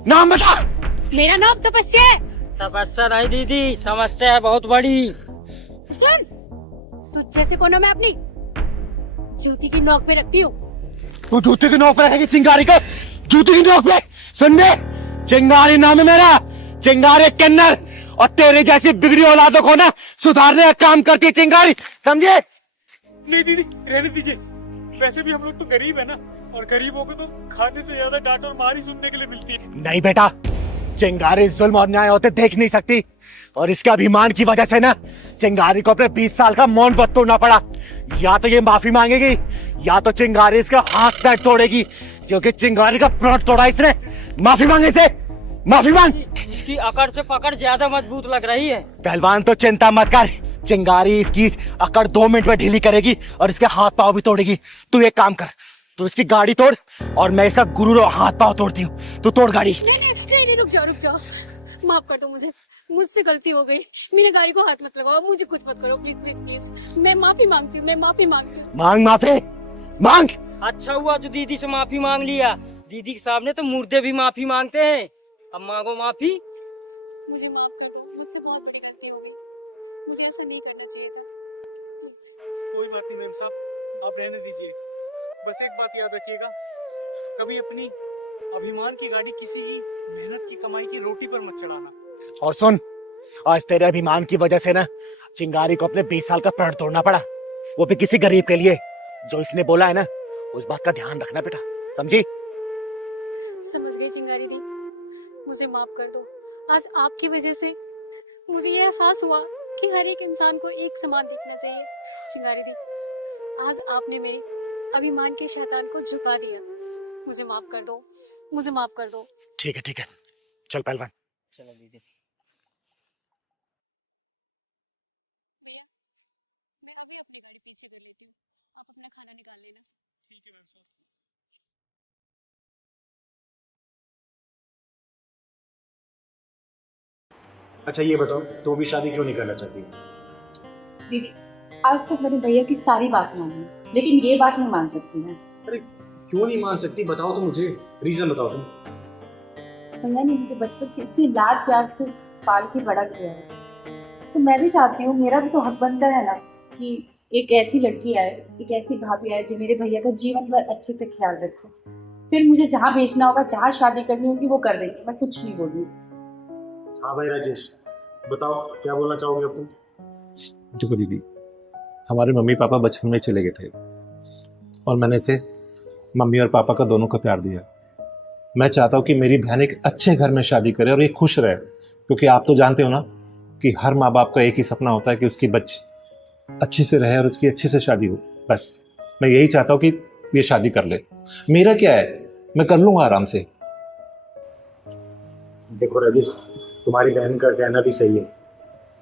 नाम बता। मेरा नाम तपस्या है। तपस्या नहीं दीदी, समस्या है बहुत बड़ी। सुन, तुझ जैसे को ना मैं अपनी जूती की नोक पे रखती हूँ। तू जूती की नोक पे रखेगी चिंगारी को? जूती की नोक पे? सुन ले, चिंगारी नाम है मेरा, चिंगारी किन्नर। और तेरे जैसी बिगड़ी औलादों को ना सुधारने का काम करती है चिंगारी, समझे? नहीं दीदी रहने दीजिए, वैसे भी हम लोग तो गरीब है ना, और गरीबों को तो खाने से ज्यादा डांट और मार ही सुनने के लिए मिलती है। नहीं बेटा, चिंगारी जुल्म और न्याय होते देख नहीं सकती, और इसके अभिमान की वजह से ना चिंगारी को अपने 20 साल का मौन व्रत तोड़ना पड़ा। या तो ये माफी मांगेगी, या तो चिंगारी इसका हाथ पैर तोड़ेगी, क्योंकि चिंगारी का प्राण तोड़ा इसने। माफी मांगे से, माफी मांग। इसकी अकड़ से पकड़ ज्यादा मजबूत लग रही है। पहलवान तो चिंता मत कर, चिंगारी इसकी अकड़ 2 मिनट में ढीली करेगी और इसके हाथ पांव भी तोड़ेगी। तू एक काम कर, तू इसकी गाड़ी तोड़ और मैं इसका गुरु हाथ पांव तोड़ती हूँ। तू तोड़ गाड़ी। नहीं, रुक जाओ, माफ कर दो मुझे, मुझसे गलती हो गई। मेरी गाड़ी को हाथ मत लगाओ, मुझे कुछ मत करो, प्लीज प्लीज प्लीज। मैं माफी मांगती हूँ, मैं माफी मांगती हूँ। मांग माफी, मांग। अच्छा हुआ जो दीदी से माफी मांग लिया, दीदी के सामने तो मुर्दे भी माफी मांगते हैं। अब मांगो माफी। मुझे माफ कर दो, मुझसे बहुत बड़ी गलती हो गई, मुझे ऐसा नहीं करना चाहिए था। कोई बात नहीं मैम साहब, आप रहने दीजिए। बस एक बात याद रखिएगा, कभी अपनी अभिमान की गाड़ी किसी की मेहनत की कमाई की रोटी पर मत चढ़ाना। और सुन, आज तेरे अभिमान की वजह से ना चिंगारी को अपने 20 साल का प्रण तोड़ना पड़ा, वो भी किसी गरीब के लिए। जो इसने बोला है ना, उस बात का ध्यान रखना बेटा, समझी? समझ गई चिंगारी दी, मुझे माफ कर दो। आज आपकी वजह से मुझे ये एहसास हुआ कि हर एक इंसान को एक समान दिखना चाहिए। चिंगारी दी, आज आपने मेरी अभिमान के शैतान को झुका दिया। मुझे माफ कर दो, मुझे माफ कर दो। ठीक है, चल पहलवान। चलो दीदी। अच्छा ये बताओ, तो भी शादी क्यों नहीं करना चाहती? दीदी, आज तक मैंने भैया की सारी बात मानी, लेकिन ये बात नहीं मान सकती मैं। अरे क्यों नहीं मान सकती, बताओ तो मुझे, रीजन बताओ तुम। भैया ने मुझे बचपन से इतनी लाड प्यार से पाल के बड़ा किया है, तो मैं भी चाहती हूँ, मेरा भी तो हक बनता है ना कि एक ऐसी लड़की आए, एक ऐसी भाभी आए जो मेरे भैया का जीवन भर अच्छे से ख्याल रखे। फिर मुझे जहाँ भेजना होगा, जहाँ शादी करनी होगी वो कर देंगे, मैं कुछ नहीं बोलूँगी। हाँ भाई राजेश, बताओ क्या बोलना चाहोगे अब तुम? देखो दीदी, हमारे मम्मी पापा बचपन में चले गए थे और मैंने इसे मम्मी और पापा का दोनों का प्यार दिया। मैं चाहता हूँ कि मेरी बहन एक अच्छे घर में शादी करे और ये खुश रहे, क्योंकि आप तो जानते हो ना कि हर माँ बाप का एक ही सपना होता है कि उसकी बच्ची अच्छे से रहे और उसकी अच्छे से शादी हो। बस मैं यही चाहता हूँ कि ये शादी कर ले। मेरा क्या है, मैं कर लूंगा आराम से। देखो राजेश, तुम्हारी बहन का कहना भी सही है,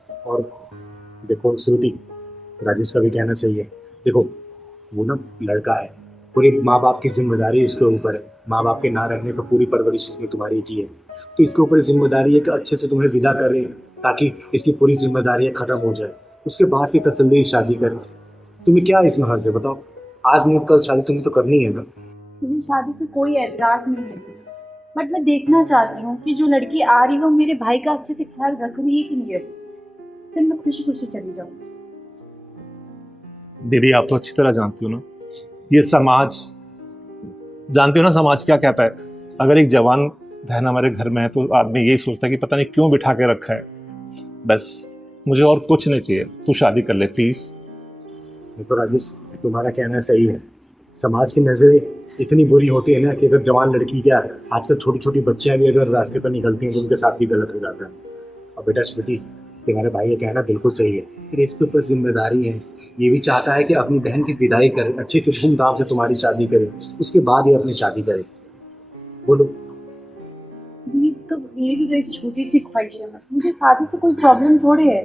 और देखो श्रुति, राजेश का भी कहना सही है। देखो वो ना लड़का है, पूरी माँ बाप की जिम्मेदारी इसके ऊपर है। माँ बाप के ना रहने पर पूरी परवरिश इसमें तुम्हारी की है, तो इसके ऊपर जिम्मेदारी है कि अच्छे से तुम्हें विदा करें ताकि इसकी पूरी जिम्मेदारियाँ खत्म हो जाए, उसके बाद से तसल्ली शादी करें। तुम्हें क्या इसमें हर्ज है बताओ? आज नहीं कल शादी तुम्हें तो करनी है ना। मुझे शादी से कोई एतराज नहीं है, बट मैं देखना चाहती हूँ कि जो लड़की आ रही है वो मेरे भाई का अच्छे से ख्याल रख रही है कि नहीं रख रही, फिर मैं खुशी खुशी चली जाऊँ। दीदी आप तो अच्छी तरह जानती हो ना, ये समाज, जानती हो ना समाज क्या कहता है। अगर एक जवान बहन हमारे घर में है तो आदमी यही सोचता है कि पता नहीं क्यों बिठा के रखा है। बस मुझे और कुछ नहीं चाहिए, तू शादी कर ले प्लीज। देखो राजेश, तुम्हारा कहना सही है, समाज की नजरें इतनी बुरी होती है ना कि अगर जवान लड़की, क्या आजकल छोटी छोटी बच्चियां भी अगर रास्ते पर निकलती हैं तो उनके साथ भी गलत हो जाता है। और बेटा श्रुति, तुम्हारे भाई का कहना बिल्कुल सही है, फिर इसके ऊपर जिम्मेदारी है। ये भी चाहता है कि अपनी बहन की विदाई करे, अच्छे से धूमधाम से तुम्हारी शादी करे, उसके बाद ही अपनी शादी करे। बोलो। ये तो मेरी तो एक छोटी सी ख्वाहिश है, मुझे शादी से कोई प्रॉब्लम थोड़े है।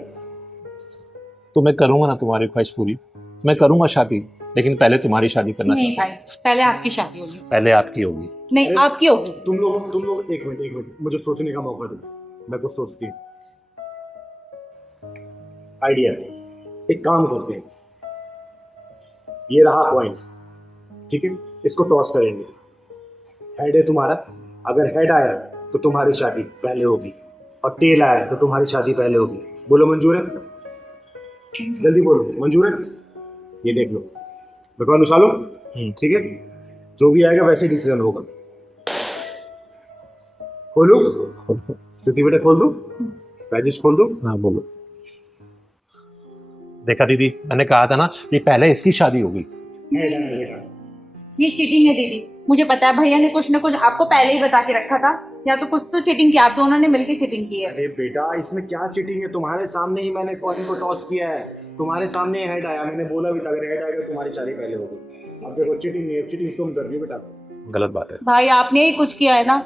तो मैं करूंगा ना तुम्हारी ख्वाहिश पूरी, मैं करूंगा शादी, लेकिन पहले तुम्हारी शादी करना नहीं चाहता भाई, पहले आपकी शादी होगी। हूं। पहले आपकी होगी। नहीं, आपकी होगी। तुम लोग एक मिनट मुझे सोचने का मौका दो, मैं कुछ सोचती हूँ। आइडिया, एक काम करते हैं, ये रहा पॉइंट, ठीक है, इसको टॉस करेंगे। हेड है तुम्हारा, अगर हेड आया तो तुम्हारी शादी पहले होगी, और टेल आया तो तुम्हारी शादी पहले होगी। बोलो मंजूर है? जल्दी बोलो, मंजूर है? ये देख लो, भगवान उछालो, ठीक है, जो भी आएगा वैसे डिसीजन होगा। खोलू श्रुति बेटा, खोल दो, राजेश खोल दो। हाँ बोलो। देखा दीदी, मैंने कहा था ना कि पहले इसकी शादी होगी। ये चीटिंग है दीदी, मुझे पता है भैया ने कुछ ना कुछ आपको पहले ही बता के रखा था, या तो कुछ तो चीटिंग की, आप दोनों ने मिलकर चीटिंग की है। अरे बेटा, इसमें क्या चीटिंग है? तुम्हारे सामने ही मैंने कॉइन को टॉस किया है, तुम्हारे सामने हेड आया, मैंने बोला भी था अगर हेड आएगा तुम्हारी शादी पहले होगी। अब देखो चीटिंग नहीं है, चीटिंग तुम कर रही हो बेटा। गलत बात है भाई आपने ही कुछ किया है ना।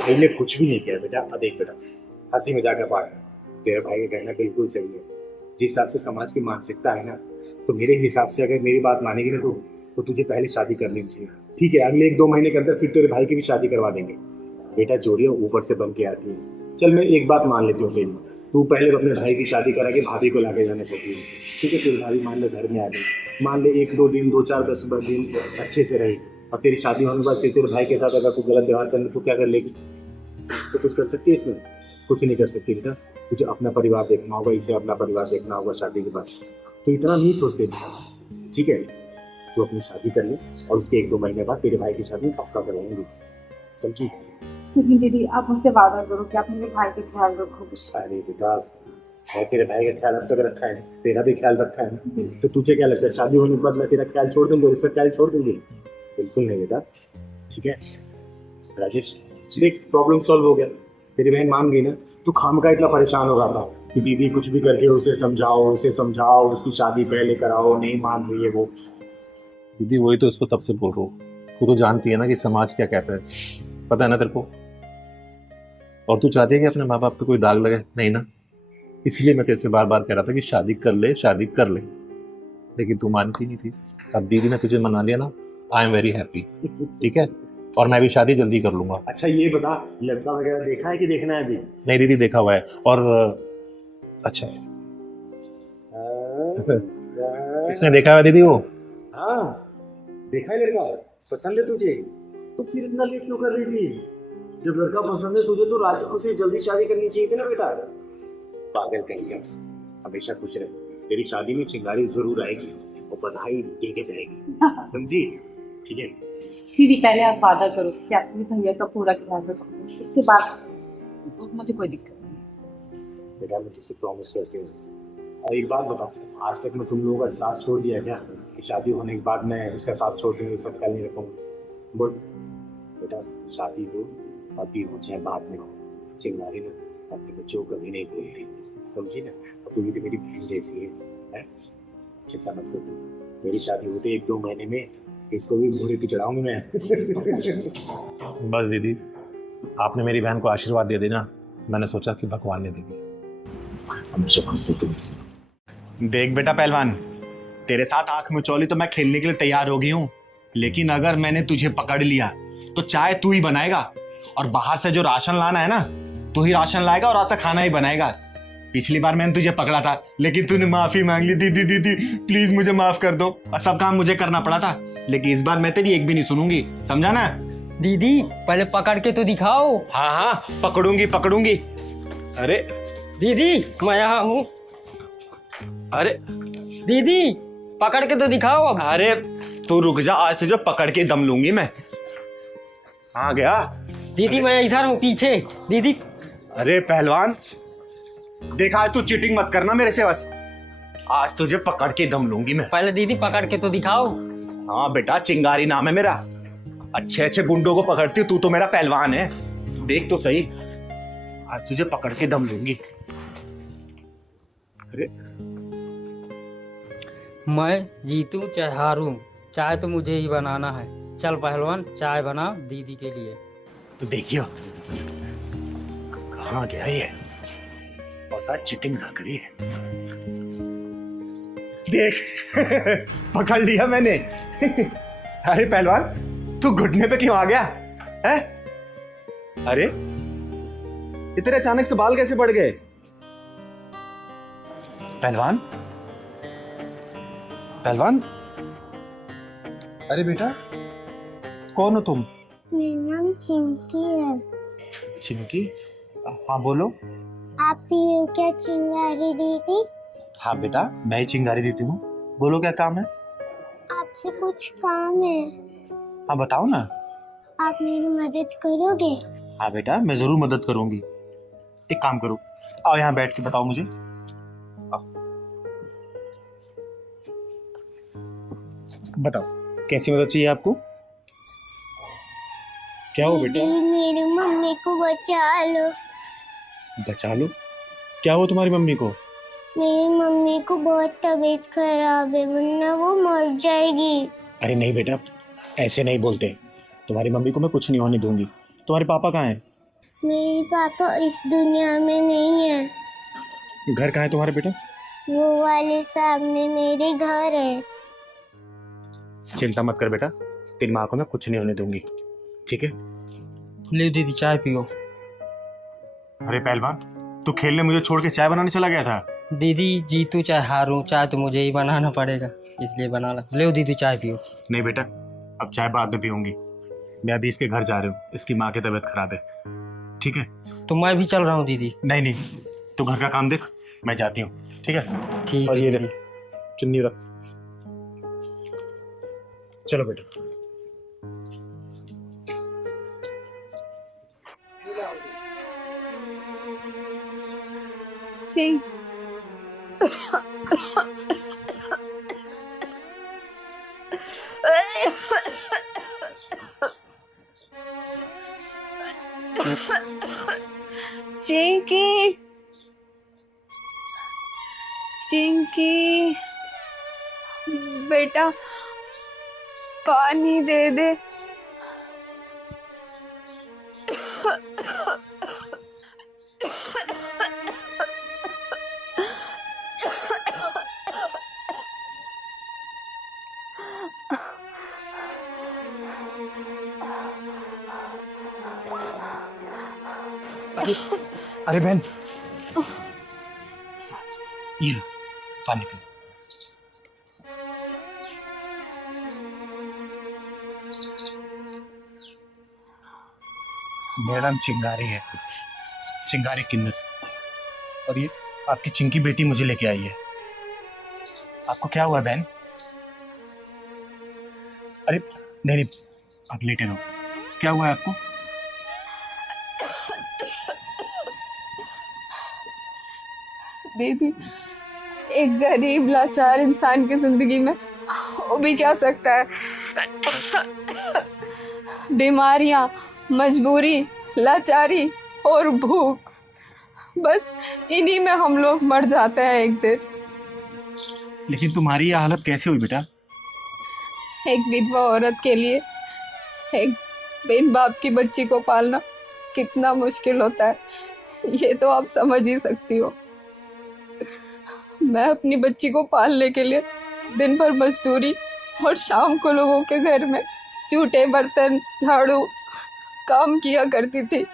मैंने कुछ भी नहीं किया बेटा। अब देख बेटा, हंसी मजाक का पार्ट, तेरे भाई का कहना बिल्कुल सही है। जिस हिसाब से समाज की मानसिकता है ना, तो मेरे हिसाब से अगर मेरी बात मानेगी ना तो तुझे पहले शादी कर लेनी चाहिए। ठीक है, अगले 1-2 महीने के अंदर फिर तेरे भाई की भी शादी करवा देंगे। बेटा जोड़ियाँ ऊपर से बन के आती है। चल मैं एक बात मान लेती हूँ, तेरी तू पहले अपने भाई की शादी करा के भाभी को लाके जाना चाहती है, ठीक है? तेरी भाभी मान ले घर में आ गई, मान ले 1-2 दिन, 2-4, 10 दिन अच्छे से रही, और तेरी शादी होने के बाद फिर तेरे भाई के साथ अगर कुछ गलत व्यवहार करने तो क्या कर लेगी? तो कुछ कर सकती है इसमें? कुछ नहीं कर सकती बेटा। तुझे अपना परिवार देखना होगा, इसे अपना परिवार देखना होगा शादी के बाद। तो इतना नहीं सोचते, ठीक है? तू अपनी शादी कर ले और उसके 1-2 महीने बाद तेरे भाई की शादी पक्का करवाएंगे, समझी? दीदी आप मुझसे वादा करो कि आप मेरे भाई का ख्याल रखोगे। अरे बेटा, है तेरे भाई का ख्याल अब तक रखा है, तेरा भी ख्याल रखा है ना, तो तुझे क्या लगता है शादी होने के बाद मैं तेरा ख्याल छोड़ दूंगी, इसका ख्याल छोड़ दूंगी? बिल्कुल नहीं बेटा, ठीक है? राजेश देख, प्रॉब्लम सॉल्व हो गया, तेरी बहन मान गई ना, तू खामखा इतना परेशान हो रहा था कि दीदी कुछ भी करके उसे समझाओ, उसकी शादी पहले कराओ, नहीं मान रही है वो। दीदी वही तो इसको तब से बोल रहा हूँ, तू तो जानती है ना कि समाज क्या कहता है, पता है ना तेरे को। और तू चाहती है कि अपने माँ बाप पे कोई दाग लगे? नहीं ना, इसलिए मैं तेरे से बार बार कह रहा था कि शादी कर ले, लेकिन तू मानती नहीं थी। अब दीदी ने तुझे मना लिया ना, आई एम वेरी हैप्पी, ठीक है? और मैं भी शादी जल्दी कर लूंगा। अच्छा ये बता, लड़का वगैरह देखा है कि देखना है अभी? नहीं दीदी, देखा हुआ है, और अच्छा है। किसने देखा है दीदी? वो हाँ देखा है लड़का, पसंद है तुझे? तो फिर इतना लेट क्यों कर रही थी? जब लड़का पसंद है तुझे तो राजू से जल्दी शादी करनी चाहिए थी ना बेटा। पागल कहीं, हमेशा खुश रहे, तेरी शादी में चिंगारी जरूर आएगी और बधाई दे के जाएगी, समझी? ठीक है दीदी, पहले आप वादा करो कि आप अपने भैया का पूरा ख्याल रखोगे, उसके बाद मुझे कोई दिक्कत नहीं। बेटा मैं तुझसे प्रॉमिस करती हूँ। और एक बात बताओ, आज तक मैं तुम लोगों का साथ छोड़ दिया क्या कि शादी होने के बाद मैं इसका साथ छोड़ दूंगी, इसका ख्याल नहीं रखूंगा? बोल बेटा शादी हो अभी हो चाहे बाद में हो, चिंगारी ना अपने बच्चों को कभी नहीं भूलती, समझी ना। और तू भी तो मेरी बहन जैसी है? चिंता मत करो, मेरी शादी होते 1-2 महीने में इसको भी घोड़े पे चढ़ाऊंगी मैं। बस दीदी, आपने मेरी बहन को आशीर्वाद दे देना, मैंने सोचा कि भगवान ने दे दिया। देख बेटा पहलवान, तेरे साथ आंख मिचौली तो मैं खेलने के लिए तैयार हो गई हूँ, लेकिन अगर मैंने तुझे पकड़ लिया तो चाय तू ही बनाएगा, और बाहर से जो राशन लाना है ना तू ही राशन लाएगा, और रात का खाना ही बनाएगा। पिछली बार मैंने तुझे पकड़ा था लेकिन तूने माफी मांग ली। दीदी दीदी प्लीज मुझे माफ कर दो, और सब काम मुझे करना पड़ा था, लेकिन इस बार मैं तेरी एक भी नहीं सुनूंगी, समझा ना? दीदी पहले पकड़ के तो दिखाओ। हाँ हाँ पकड़ूंगी पकड़ूंगी। अरे दीदी मैं यहाँ हूँ। अरे दीदी पकड़ के तो दिखाओ अब। अरे तू रुक जा, आज तुझे पकड़ के दम लूंगी मैं। आ गया दीदी, मैं इधर हूँ पीछे। दीदी अरे पहलवान देखा, आज तू चीटिंग मत करना मेरे से, बस आज तुझे पकड़ के दम लूंगी मैं। पहले दीदी पकड़ के तो दिखाओ। हाँ बेटा, चिंगारी नाम है मेरा, अच्छे अच्छे गुंडों को पकड़ती तू तो मेरा पहलवान है, देख तो सही, आज तुझे पकड़ के दम लूंगी। अरे मैं जीतूं चाहे हारूं, चाय तो मुझे ही बनाना है। चल पहलवान चाय बना दीदी के लिए। तो देखियो कहाँ गया ये, और साथ चिटिंग ना करिए। देख पकड़ लिया मैंने। अरे पहलवान तू घुटने पे क्यों आ गया है? अरे इतने अचानक से बाल कैसे बढ़ गए? पहलवान पहलवान, अरे बेटा कौन हो तुम? मेरा नाम चिंकी है। चिंकी? हाँ बोलो। आप ही हो क्या चिंगारी दीदी? हाँ बेटा मैं ही चिंगारी देती हूँ, बोलो क्या काम है? आपसे कुछ काम है। हाँ बताओ ना। आप मेरी मदद करोगे? हाँ बेटा मैं जरूर मदद करूंगी। एक काम करो, आओ यहाँ बैठ के बताओ मुझे। आओ। बताओ कैसी मदद चाहिए आपको? क्या हो बेटा? मेरी मम्मी को बचा लो। बचा लो? क्या हो तुम्हारी मम्मी को? मेरी मम्मी को बहुत तबीयत खराब है, वरना वो मर जाएगी। अरे नहीं बेटा ऐसे नहीं बोलते, तुम्हारी मम्मी को मैं कुछ नहीं होने दूंगी। तुम्हारे पापा कहाँ हैं? मेरे पापा इस दुनिया में नहीं है। घर कहाँ है तुम्हारे बेटा? वो वाले सामने मेरे घर है। चिंता मत कर बेटा, तेरी माँ को मैं कुछ नहीं होने दूंगी, ठीक है? ले दीदी चाय पियो। अरे पहलवान तू खेलने मुझे छोड़ के चाय बनाने चला गया था? दीदी जीतू चाहे हारूं, चाय तो मुझे ही बनाना पड़ेगा, इसलिए बना ला। ले दीदी चाय पियो। नहीं बेटा अब चाय बाद में पीऊंगी, मैं अभी इसके घर जा रही हूँ, इसकी माँ की तबीयत खराब है, ठीक है? तो मैं भी चल रहा हूँ दीदी। नहीं नहीं तू घर का काम देख, मैं जाती हूँ, ठीक है? ठीक और है। ये ले चुन्नी रख। चलो बेटा। जी चिंकी चिंकी बेटा पानी दे दे। अरे बहन ये लो पानी पी। मेरा नाम चिंगारी है, चिंगारी किन्नर, और ये आपकी चिंकी बेटी मुझे लेके आई है। आपको क्या हुआ बहन? अरे नहीं नहीं आप लेटे रहो, क्या हुआ है आपको? दीदी एक गरीब लाचार इंसान की जिंदगी में हो भी क्या सकता है। बीमारियां, मजबूरी, लाचारी और भूख, बस इन्हीं में हम लोग मर जाते हैं एक दिन। लेकिन तुम्हारी ये हालत कैसे हुई बेटा? एक विधवा औरत के लिए एक बिन बाप की बच्ची को पालना कितना मुश्किल होता है, ये तो आप समझ ही सकती हो। मैं अपनी बच्ची को पालने के लिए दिन भर मजदूरी और शाम को लोगों के घर में जूठे बर्तन, झाड़ू काम किया करती थी।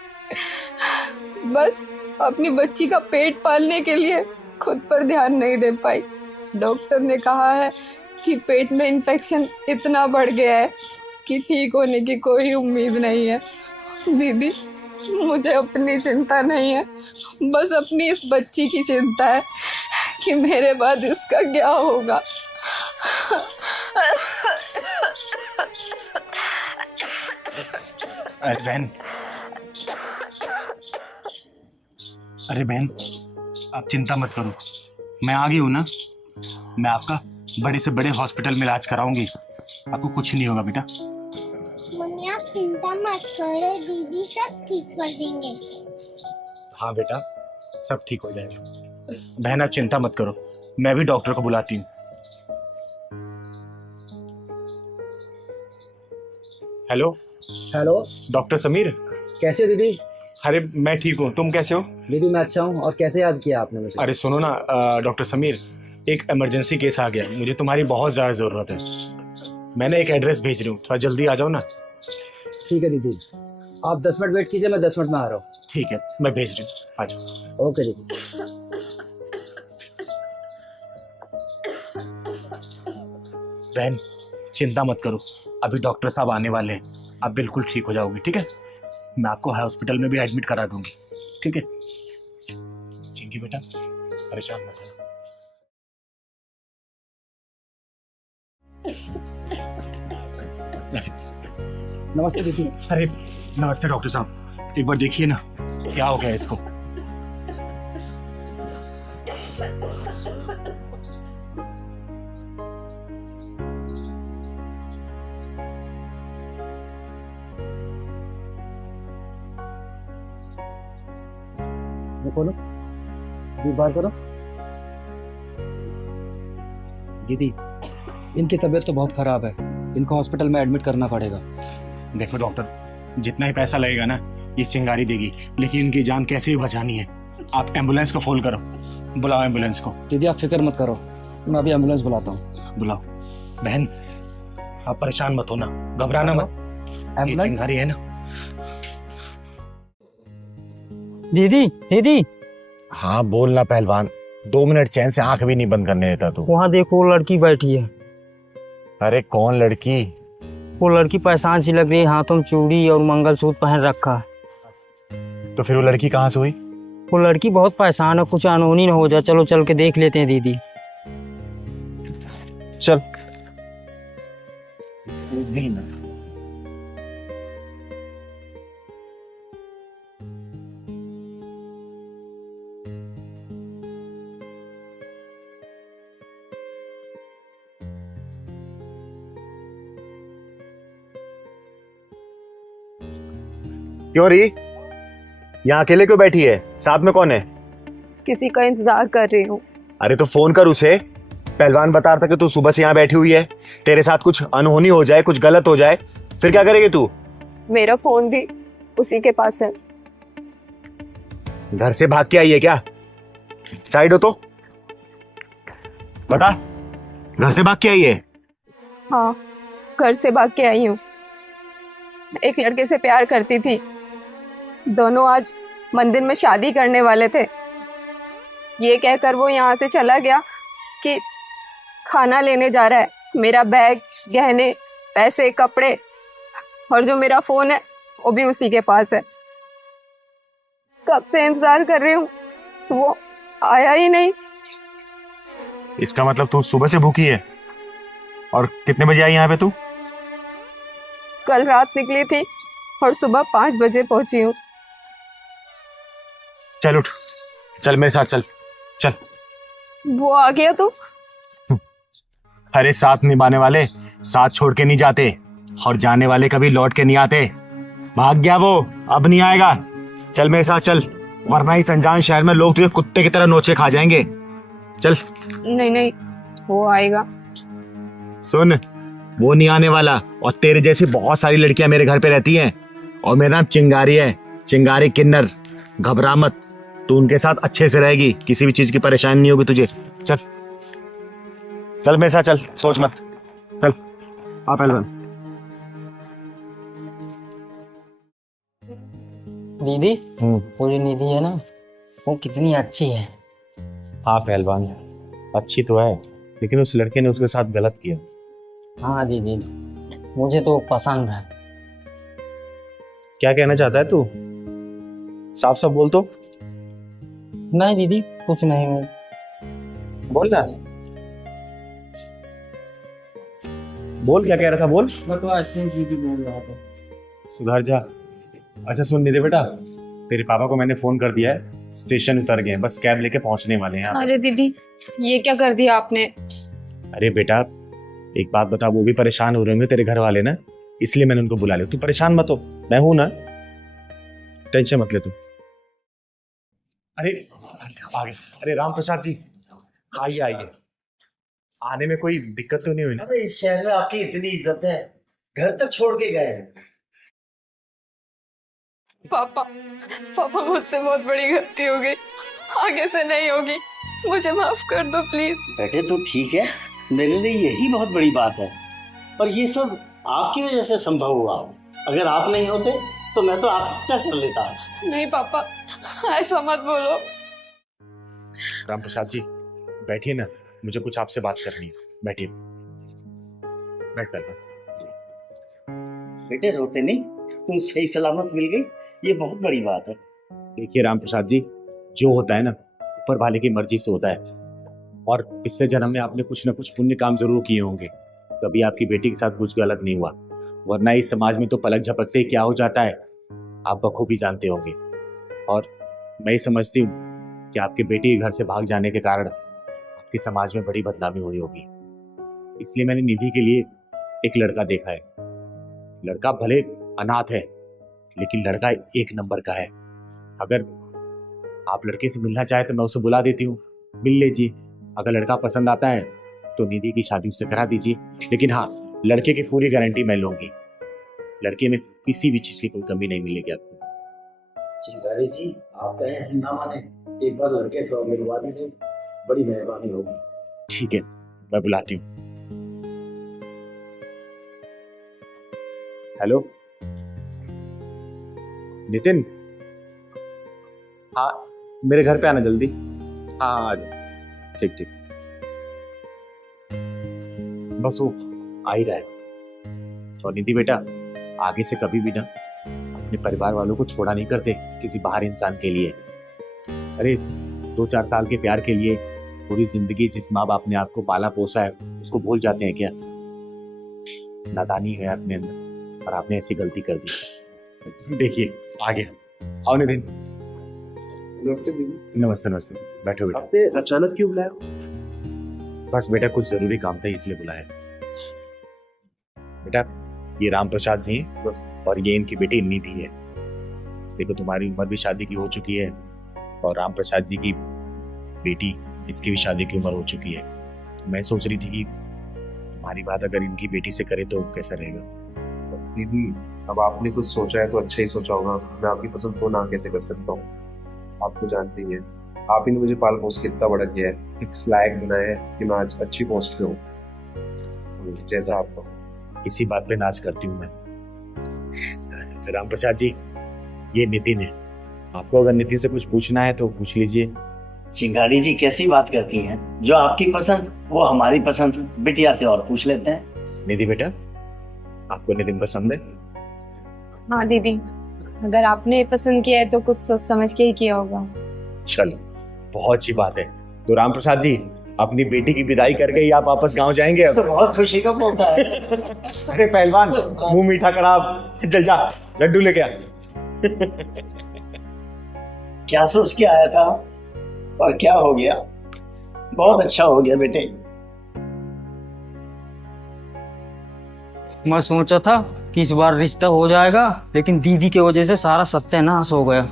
बस अपनी बच्ची का पेट पालने के लिए खुद पर ध्यान नहीं दे पाई। डॉक्टर ने कहा है कि पेट में इन्फेक्शन इतना बढ़ गया है कि ठीक होने की कोई उम्मीद नहीं है। दीदी, मुझे अपनी चिंता नहीं है, बस अपनी इस बच्ची की चिंता है कि मेरे बाद इसका क्या होगा। अरे बहन, अरे बहन, आप चिंता मत करो, मैं आ गई हूँ ना। मैं आपका बड़े से बड़े हॉस्पिटल में इलाज कराऊंगी, आपको कुछ नहीं होगा बेटा। मम्मी आप चिंता मत करो, दीदी सब ठीक कर देंगे। हाँ बेटा, सब ठीक हो जाएगा। बहन आप चिंता मत करो, मैं भी डॉक्टर को बुलाती हूँ। हेलो हेलो डॉक्टर समीर, कैसे हो दीदी? अरे मैं ठीक हूँ, तुम कैसे हो? दीदी मैं अच्छा हूँ। और कैसे याद किया आपने मुझे? अरे सुनो ना डॉक्टर समीर, एक इमरजेंसी केस आ गया, मुझे तुम्हारी बहुत ज़्यादा ज़रूरत है। मैंने एक एड्रेस भेज रही हूँ, थोड़ा जल्दी आ जाओ ना। ठीक है दीदी, आप 10 मिनट वेट कीजिए, मैं 10 मिनट में आ रहा हूँ। ठीक है, मैं भेज रही हूँ, आ जाओ। ओके दीदी। बहन चिंता मत करो, अभी डॉक्टर साहब आने वाले हैं, आप बिल्कुल ठीक हो जाओगे। ठीक है, मैं आपको हॉस्पिटल में भी एडमिट करा दूंगी। ठीक है चिंकी बेटा, परेशान मत हो। नमस्ते दीदी। अरे नमस्ते डॉक्टर साहब, एक बार देखिए ना क्या हो गया इसको। खोलो जी, बाहर करो। दीदी इनकी तबीयत तो बहुत खराब है, इनको हॉस्पिटल में एडमिट करना पड़ेगा। देखो डॉक्टर, जितना ही पैसा लगेगा ना ये चिंगारी देगी, लेकिन इनकी जान कैसे भी बचानी है। आप एम्बुलेंस को फोन करो, बुलाओ एम्बुलेंस को। दीदी आप फिक्र मत करो, मैं अभी एम्बुलेंस बुलाता हूँ। बुलाओ। बहन आप परेशान मत होना, घबराना मत, ये चिंगारी है ना। दीदी दीदी। हाँ बोलना पहलवान, 2 मिनट चैन से आंख भी नहीं बंद करने देता तू। वहाँ देखो वो लड़की बैठी है। अरे कौन लड़की? वो लड़की परेशान सी लग रही है, हाथों में चूड़ी और मंगलसूत्र पहन रखा है। तो फिर वो लड़की कहाँ से हुई? वो लड़की बहुत परेशान है, कुछ अनहोनी ना हो जाए। चलो चल के देख लेते हैं दीदी। चल। क्यों रही? यहाँ अकेले क्यों बैठी है? साथ में कौन है? किसी का इंतजार कर रही हूँ। अरे तो फोन कर उसे। पहलवान बता रहा था कि तू सुबह से यहाँ बैठी हुई है, तेरे साथ कुछ अनहोनी हो जाए, कुछ गलत हो जाए, फिर क्या करेगी तू? मेरा फोन भी उसी के पास है। घर से भाग के आई है क्या? साइड हो तो बता, घर से भाग के आई है? हाँ, घर से भाग के आई हूँ। एक लड़के से प्यार करती थी, दोनों आज मंदिर में शादी करने वाले थे। ये कहकर वो यहाँ से चला गया कि खाना लेने जा रहा है। मेरा बैग, गहने, पैसे, कपड़े और जो मेरा फोन है वो भी उसी के पास है। कब से इंतजार कर रही हूँ, वो आया ही नहीं। इसका मतलब तू सुबह से भूखी है? और कितने बजे आई यहाँ पे तू? कल रात निकली थी और सुबह 5 बजे पहुंची हूँ। चल उठ, चल मेरे साथ चल। चल। वो आ गया तो? अरे साथ निभाने वाले साथ छोड़ के नहीं जाते, और जाने वाले कभी लौट के नहीं आते। भाग गया वो, अब नहीं आएगा। चल मेरे साथ चल, वरना इस अनजान शहर में लोग तुझे कुत्ते की तरह नोचे खा जाएंगे। चल। नहीं नहीं, वो आएगा। सुन, वो नहीं आने वाला। और तेरे जैसी बहुत सारी लड़कियां मेरे घर पे रहती हैं, और मेरा नाम चिंगारी है, चिंगारी किन्नर। घबरा मत, तू उनके साथ अच्छे से रहेगी, किसी भी चीज की परेशानी नहीं होगी तुझे। चल चल मेरे साथ चल, सोच मत। चल आ पहलवान। दीदी, वो जो निधि है ना, वो कितनी अच्छी है। हाँ पहलवान, अच्छी तो है, लेकिन उस लड़के ने उसके साथ गलत किया। हाँ दीदी, मुझे तो पसंद है। क्या कहना चाहता है तू? साफ साफ बोल तो। नहीं दीदी, कुछ नहीं। बोल ना, बोल क्या कह रहा था, बोल। मैं तो अच्छी दीदी बोल रहा था। सुधर जा। अच्छा सुन निधि बेटा, तेरे पापा को मैंने फोन कर दिया है, स्टेशन उतर गए, बस कैब लेके पहुंचने वाले हैं। अरे दीदी, ये क्या कर दिया आपने? अरे बेटा एक बात बता, वो भी परेशान हो रहे होंगे तेरे घर वाले ना, इसलिए मैंने उनको बुला लिया। तू परेशान मत हो, मैं हूं ना, टेंशन मत ले तू। अरे आगे, अरे राम प्रसाद जी, आइए आइए। आने में कोई दिक्कत तो नहीं हुई ना? अरे इस शहर में आपकी इतनी इज्जत है, घर तक छोड़ के गए हैं। पापा, पापा मुझसे बहुत बड़ी गलती हो गई, आगे से नहीं होगी, मुझे माफ कर दो प्लीज। बेटे तो ठीक है, मेरे लिए यही बहुत बड़ी बात है, और ये सब आपकी वजह से संभव हुआ। अगर आप नहीं होते तो मैं तो आत्महत्या कर लेता। नहीं पापा, ऐसा मत बोलो। राम प्रसाद जी बैठिए ना, मुझे कुछ आपसे बात करनी है, बैठिए। बैठ कर। बेटे रोते नहीं, तुम सही सलामत मिल गई, ये बहुत बड़ी बात है। देखिए राम प्रसाद जी, जो होता है ना ऊपर वाले की मर्जी से होता है, और पिछले जन्म में आपने कुछ ना कुछ पुण्य काम जरूर किए होंगे, तभी आपकी बेटी के साथ कुछ गलत नहीं हुआ, वरना इस समाज में तो पलक झपकते ही क्या हो जाता है आप बखूबी जानते होंगे। और मैं समझती हूँ कि आपकी बेटी घर से भाग जाने के कारण आपके समाज में बड़ी बदनामी हुई होगी, इसलिए मैंने निधि के लिए एक लड़का देखा है। लड़का भले अनाथ है, लेकिन लड़का एक नंबर का है। अगर आप लड़के से मिलना चाहे तो मैं उसे बुला देती हूँ, मिल लीजिए। अगर लड़का पसंद आता है तो निधि की शादी उससे करा दीजिए, लेकिन हाँ, लड़के की पूरी गारंटी मैं लूंगी। लड़के में किसी भी चीज की कोई कमी नहीं मिलेगी आपको। चिंगारी जी, आप कहें ना माने, एक बार लड़के से मिलवा दीजिए, बड़ी मेहरबानी होगी। ठीक है, मैं बुलाती हूँ। हेलो नितिन, हाँ मेरे घर पे आना जल्दी। हाँ आ जाओ, ठीक ठीक, बस वो आ ही रहा है। और निधि बेटा, आगे से कभी भी ना अपने परिवार वालों को छोड़ा नहीं करते किसी बाहर इंसान के लिए। अरे 2-4 साल के प्यार के लिए पूरी जिंदगी जिस माँ बाप ने आपको पाला पोसा है उसको भूल जाते हैं क्या? नादानी है अपने अंदर, और आपने ऐसी गलती कर दी। देखिए आ गया। आओ नितिन। नमस्ते दीदी। नमस्ते नमस्ते, बैठो बेटा। आपने अचानक क्यों बुलाया? बस बेटा कुछ जरूरी काम था इसलिए बुलाया। बेटा ये राम प्रसाद जी हैं, और ये इनकी बेटी निधि है। देखो तुम्हारी उम्र भी शादी की हो चुकी है, और राम प्रसाद जी की बेटी, इसकी भी शादी की उम्र हो चुकी है। मैं सोच रही थी कि तुम्हारी बात अगर इनकी बेटी से करे तो कैसा रहेगा। दीदी अब आपने कुछ सोचा है तो अच्छा ही सोचा होगा, मैं आपकी पसंद को ना कैसे कर सकता हूँ? आप तो जानते ही हैं, आप ही ने मुझे पाल पोस के इतना बड़ा किया है, इस लायक बनाया है कि मैं आज अच्छी पोस्ट पे हूँ, तो जैसा आपको। इसी बात पे नाज करती हूँ मैं। राम प्रसाद जी, ये नितिन है। आपको अगर नितिन से कुछ पूछना है तो पूछ लीजिए। चिंगारी जी कैसी बात करती हैं? जो आपकी पसंद वो हमारी पसंद, बिटिया से और पूछ लेते हैं। निधि बेटा, आपको नितिन पसंद है? हाँ दीदी, अगर आपने पसंद किया है तो कुछ सोच समझ के ही किया होगा। चलो बहुत अच्छी बात है। तो राम प्रसाद जी, अपनी बेटी की विदाई करके ही आप वापस गांव जाएंगे अब? तो बहुत खुशी का मौका है। अरे पहलवान, मुंह मीठा खराब, चल जा लड्डू लेके आ। क्या सोच के आया था और क्या हो गया? बहुत अच्छा हो गया बेटे। मैं सोचा था कि इस बार रिश्ता हो जाएगा, लेकिन दीदी की वजह से सारा सत्यानाश हो गया।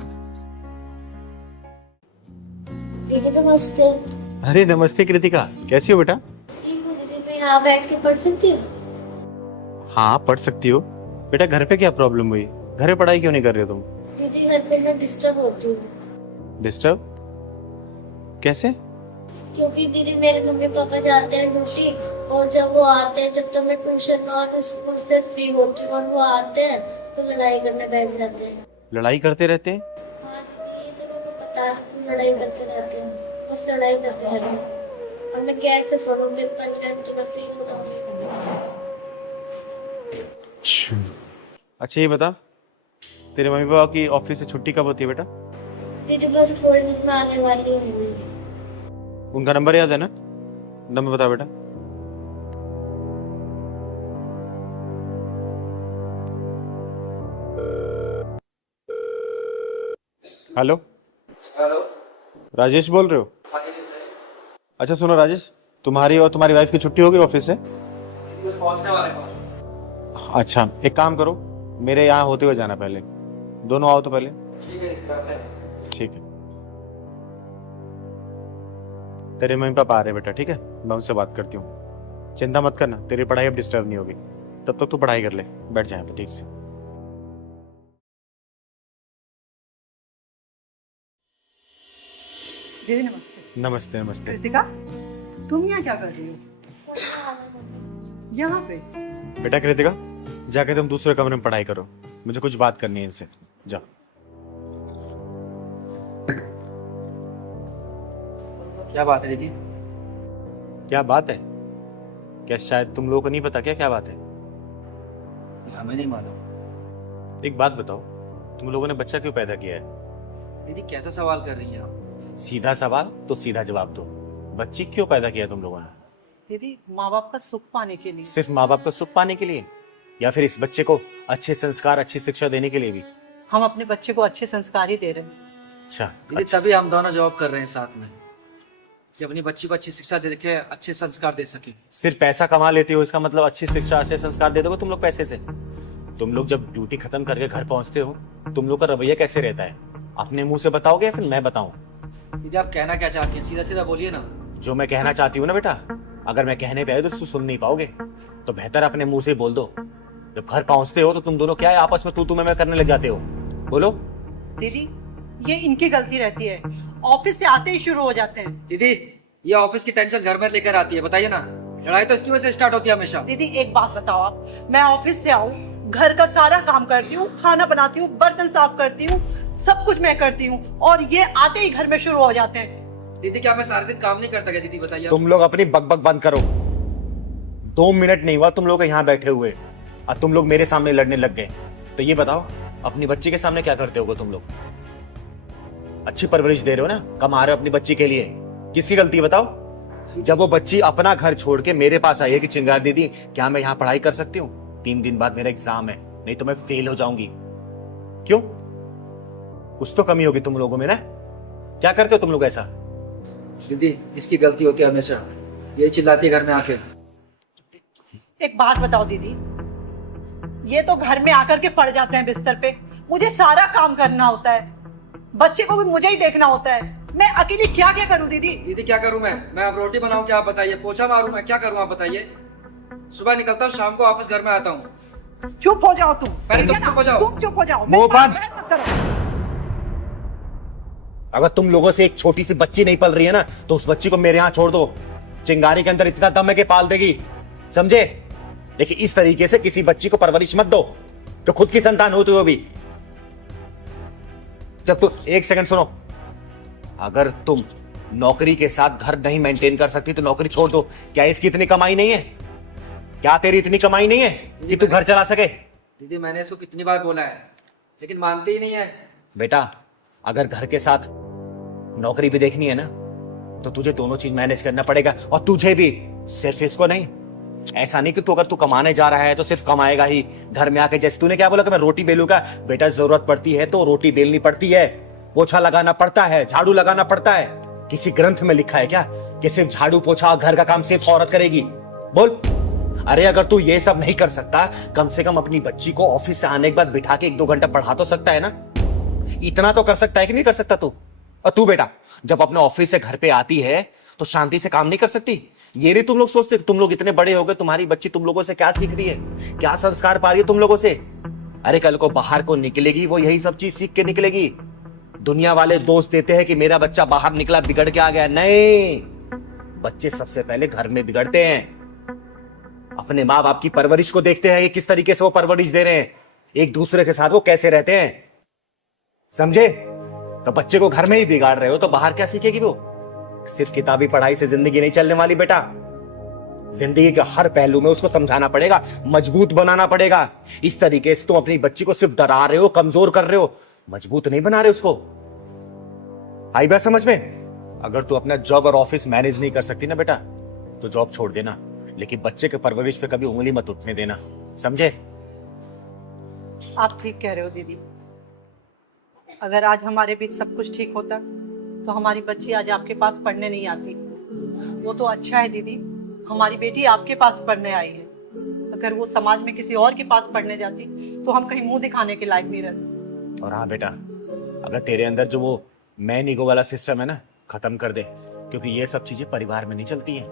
दीदी नमस्ते। अरे नमस्ते कृतिका, कैसी हो बेटा? ठीक हूँ दीदी, मैं यहाँ बैठ के पढ़ सकती हूँ? हाँ पढ़ सकती हो बेटा। घर पे क्या प्रॉब्लम हुई? घर पे पढ़ाई क्यों नहीं कर रहे हो तुम? दीदी घर पे मैं डिस्टर्ब होती हूँ। डिस्टर्ब कैसे? क्योंकि दीदी मेरे मम्मी पापा जाते हैं ड्यूटी, और जब वो आते हैं, जब तक मैं ट्यूशन और स्कूल से फ्री होती हूँ और वो आते हैं तो लड़ाई करने बैठ जाते हैं। लड़ाई करते रहते हैं? हाँ दीदी, ये तो मेरे को पता है, लड़ाई करते रहते हैं, बस लड़ाई करते रहते हैं। और मैं कैसे पढ़ूँ? दिन पंचायत तो मैं फेल हो जाऊँगी। अच्छा ये बता, तेरे मम्मी पापा की ऑफिस से छुट्टी कब होती है बेटा? दीदी बस थोड़ी दिन में आने वाली हूँ। उनका नंबर याद है ना? नंबर बता बेटा। हेलो हेलो, राजेश बोल रहे हो? अच्छा सुनो राजेश, तुम्हारी और तुम्हारी वाइफ की छुट्टी हो गई ऑफिस से? बस पहुंचने वाले हैं। अच्छा एक काम करो, मेरे यहाँ होते हुए जाना पहले। दोनों आओ तो पहले। ठीक है, ठीक है। तेरे मम्मी पापा आ रहे बेटा, ठीक है? मैं उनसे बात करती हूँ, चिंता मत करना, तेरी पढ़ाई अब डिस्टर्ब नहीं होगी। तब तक तू पढ़ाई कर ले, बैठ जाए पे ठीक से। दीदी नमस्ते। नमस्ते नमस्ते। कृतिका, तुम यहाँ क्या कर रही हो? यहाँ पे? बेटा कृतिका, जाके तुम दूसरे कमरे में पढ़ाई करो, मुझे कुछ बात करनी है इनसे। जाओ। क्या बात है दीदी? क्या बात है? क्या शायद तुम लोगों को नहीं पता क्या क्या बात है? हमें नहीं मालूम। एक बात बताओ, तुम लोगों ने बच्चा क्यों पैदा किया है? दीदी कैसा सवाल कर रही हैं आप? सीधा सवाल तो सीधा जवाब दो, बच्ची क्यों पैदा किया तुम लोगों ने? दीदी माँ बाप का सुख पाने के लिए। सिर्फ माँ बाप का सुख पाने के लिए, या फिर इस बच्चे को अच्छे संस्कार अच्छी शिक्षा देने के लिए भी? हम अपने बच्चे को अच्छे संस्कार ही दे रहे हैं। अच्छा दीदी तभी हम दोनों जॉब कर रहे हैं साथ में, कि अपनी बच्ची को अच्छी शिक्षा दे के अच्छे संस्कार दे सके। सिर्फ पैसा कमा लेते हो इसका मतलब अच्छी शिक्षा अच्छे संस्कार दे दोगे तुम लोग पैसे से? तुम लोग जब ड्यूटी खत्म करके घर पहुंचते हो, तुम लोग का रवैया कैसे रहता है? अपने मुंह से बताओगे या फिर मैं बताऊं? दीदी आप कहना क्या चाहती हैं, सीधा सीधा बोलिए ना। जो मैं कहना चाहती हूँ ना बेटा, अगर मैं कहने पे आए तो तुम सुन नहीं पाओगे, तो बेहतर अपने मुंह से बोल दो। जब घर पहुंचते हो तो तुम दोनों क्या है आपस में तू मैं करने लग जाते हो? बोलो। दीदी ये इनकी गलती रहती है, ऑफिस से आते ही शुरू हो जाते हैं। दीदी ये ऑफिस की टेंशन घर में लेकर आती है, बताइए ना, लड़ाई तो इसकी वजह से स्टार्ट होती है हमेशा। दीदी एक बात बताओ आप, मैं ऑफिस से आऊँ, घर का सारा काम करती हूँ, खाना बनाती हूँ, बर्तन साफ करती हूँ, सब कुछ मैं करती हूँ, और ये आते ही घर में शुरू हो जाते हैं। दीदी क्या मैं सारे दिन काम नहीं करता क्या? दीदी बताइए। तुम लोग अपनी बकबक बंद करो। 2 मिनट नहीं हुआ तुम लोग यहाँ बैठे हुए और तुम लोग मेरे सामने लड़ने लग गए। तो ये बताओ, अपनी बच्ची के सामने क्या करते हो तुम लोग? अच्छी परवरिश दे रहे हो ना, कमा रहे हो अपनी बच्ची के लिए, किसकी गलती है बताओ? जब वो बच्ची अपना घर छोड़ के मेरे पास आई है कि चिंगार दीदी क्या मैं यहाँ पढ़ाई कर सकती हूँ? 3 दिन बाद मेरा एग्जाम है, नहीं तो मैं फेल हो जाऊंगी। क्यों? कुछ तो कमी होगी तुम लोगों में ना? क्या करते हो तुम लोग ऐसा? दीदी इसकी गलती होती है हमेशा, ये चिल्लाती है घर में आके। एक बात बताओ दीदी, ये तो घर में आकर के पड़ जाते हैं बिस्तर पे, मुझे सारा काम करना होता है, बच्चे को भी मुझे ही देखना होता है, मैं अकेली क्या क्या करूं दीदी? दीदी क्या करूं मैं अब रोटी बनाऊं क्या आप बताइए, पोछा मारूं मैं क्या करूं आप बताइए? सुबह निकलता हूँ, शाम को वापस घर में आता हूँ। चुप हो जाओ तुम, पहले तुम चुप हो जाओ। तुम चुप हो जाओ, मुंह बंद। मत करो। अगर तुम लोगों से एक छोटी सी बच्ची नहीं पल रही है ना, तो उस बच्ची को मेरे यहाँ छोड़ दो। चिंगारी के अंदर इतना दम है कि पाल देगी, समझे? लेकिन इस तरीके से किसी बच्ची को परवरिश मत दो जो खुद की संतान होते हुए भी। जब तुम, एक सेकंड सुनो, अगर तुम नौकरी के साथ घर नहीं मेंटेन कर सकती तो नौकरी छोड़ दो। क्या इसकी इतनी कमाई नहीं है? क्या तेरी इतनी कमाई नहीं है कि तू घर चला सके? दीदी मैंने इसको कितनी बार बोला है, लेकिन मानती ही नहीं है। बेटा अगर घर के साथ नौकरी भी देखनी है ना, तो तुझे दोनों चीज मैनेज करना पड़ेगा, और तुझे भी, सिर्फ इसको नहीं। ऐसा नहीं कि तू अगर तू कमाने जा रहा है तो सिर्फ कमाएगा ही, घर में आके जैसे तूने क्या बोला कि मैं रोटी बेलूंगा। बेटा जरूरत पड़ती है तो रोटी बेलनी पड़ती है, पोछा लगाना पड़ता है, झाड़ू लगाना पड़ता है। किसी ग्रंथ में लिखा है क्या कि सिर्फ झाड़ू पोछा घर का काम सिर्फ औरत करेगी? बोल। अरे अगर तू ये सब नहीं कर सकता, कम से कम अपनी बच्ची को ऑफिस से आने के बाद बिठा के 1-2 घंटा पढ़ा तो सकता है ना। इतना तो कर सकता है कि नहीं कर सकता तू? और तू बेटा जब अपने ऑफिस से घर पे आती है तो शांति से काम नहीं कर सकती? ये नहीं तुम लोग सोचते? तुम लोग इतने बड़े हो गए, तुम्हारी बच्ची तुम लोगों से क्या सीख रही है, क्या संस्कार पा रही है तुम लोगों से? अरे कल को बाहर को निकलेगी वो यही सब चीज सीख के निकलेगी। दुनिया वाले दोस्त देते हैं कि मेरा बच्चा बाहर निकला बिगड़ के आ गया, नहीं, बच्चे सबसे पहले घर में बिगड़ते हैं। अपने माँ बाप की परवरिश को देखते हैं कि किस तरीके से वो परवरिश दे रहे हैं, एक दूसरे के साथ वो कैसे रहते हैं, समझे? तो बच्चे को घर में ही बिगाड़ रहे हो तो बाहर क्या सीखेगी वो? सिर्फ किताबी पढ़ाई से जिंदगी नहीं चलने वाली बेटा। जिंदगी के हर पहलू में उसको समझाना पड़ेगा, मजबूत बनाना पड़ेगा। इस तरीके से तुम अपनी बच्ची को सिर्फ डरा रहे हो, कमजोर कर रहे हो, मजबूत नहीं बना रहे उसको। आई बात समझ में? अगर तू अपना जॉब और ऑफिस मैनेज नहीं कर सकती ना बेटा तो जॉब छोड़ देना, लेकिन बच्चे के परवरिश पे कभी उंगली मत उठने देना, समझे? आप ठीक कह रहे हो दीदी। अगर आज हमारे बीच सब कुछ ठीक होता तो हमारी बच्ची आज आपके पास पढ़ने नहीं आती। वो तो अच्छा है दीदी, हमारी बेटी आपके पास पढ़ने आई है। अगर वो समाज में किसी और के पास पढ़ने जाती तो हम कहीं मुंह दिखाने के लायक नहीं रहते। और हाँ बेटा, अगर तेरे अंदर जो वो मैन ईगो वाला सिस्टम है ना, खत्म कर दे, क्योंकि ये सब चीजें परिवार में नहीं चलती हैं,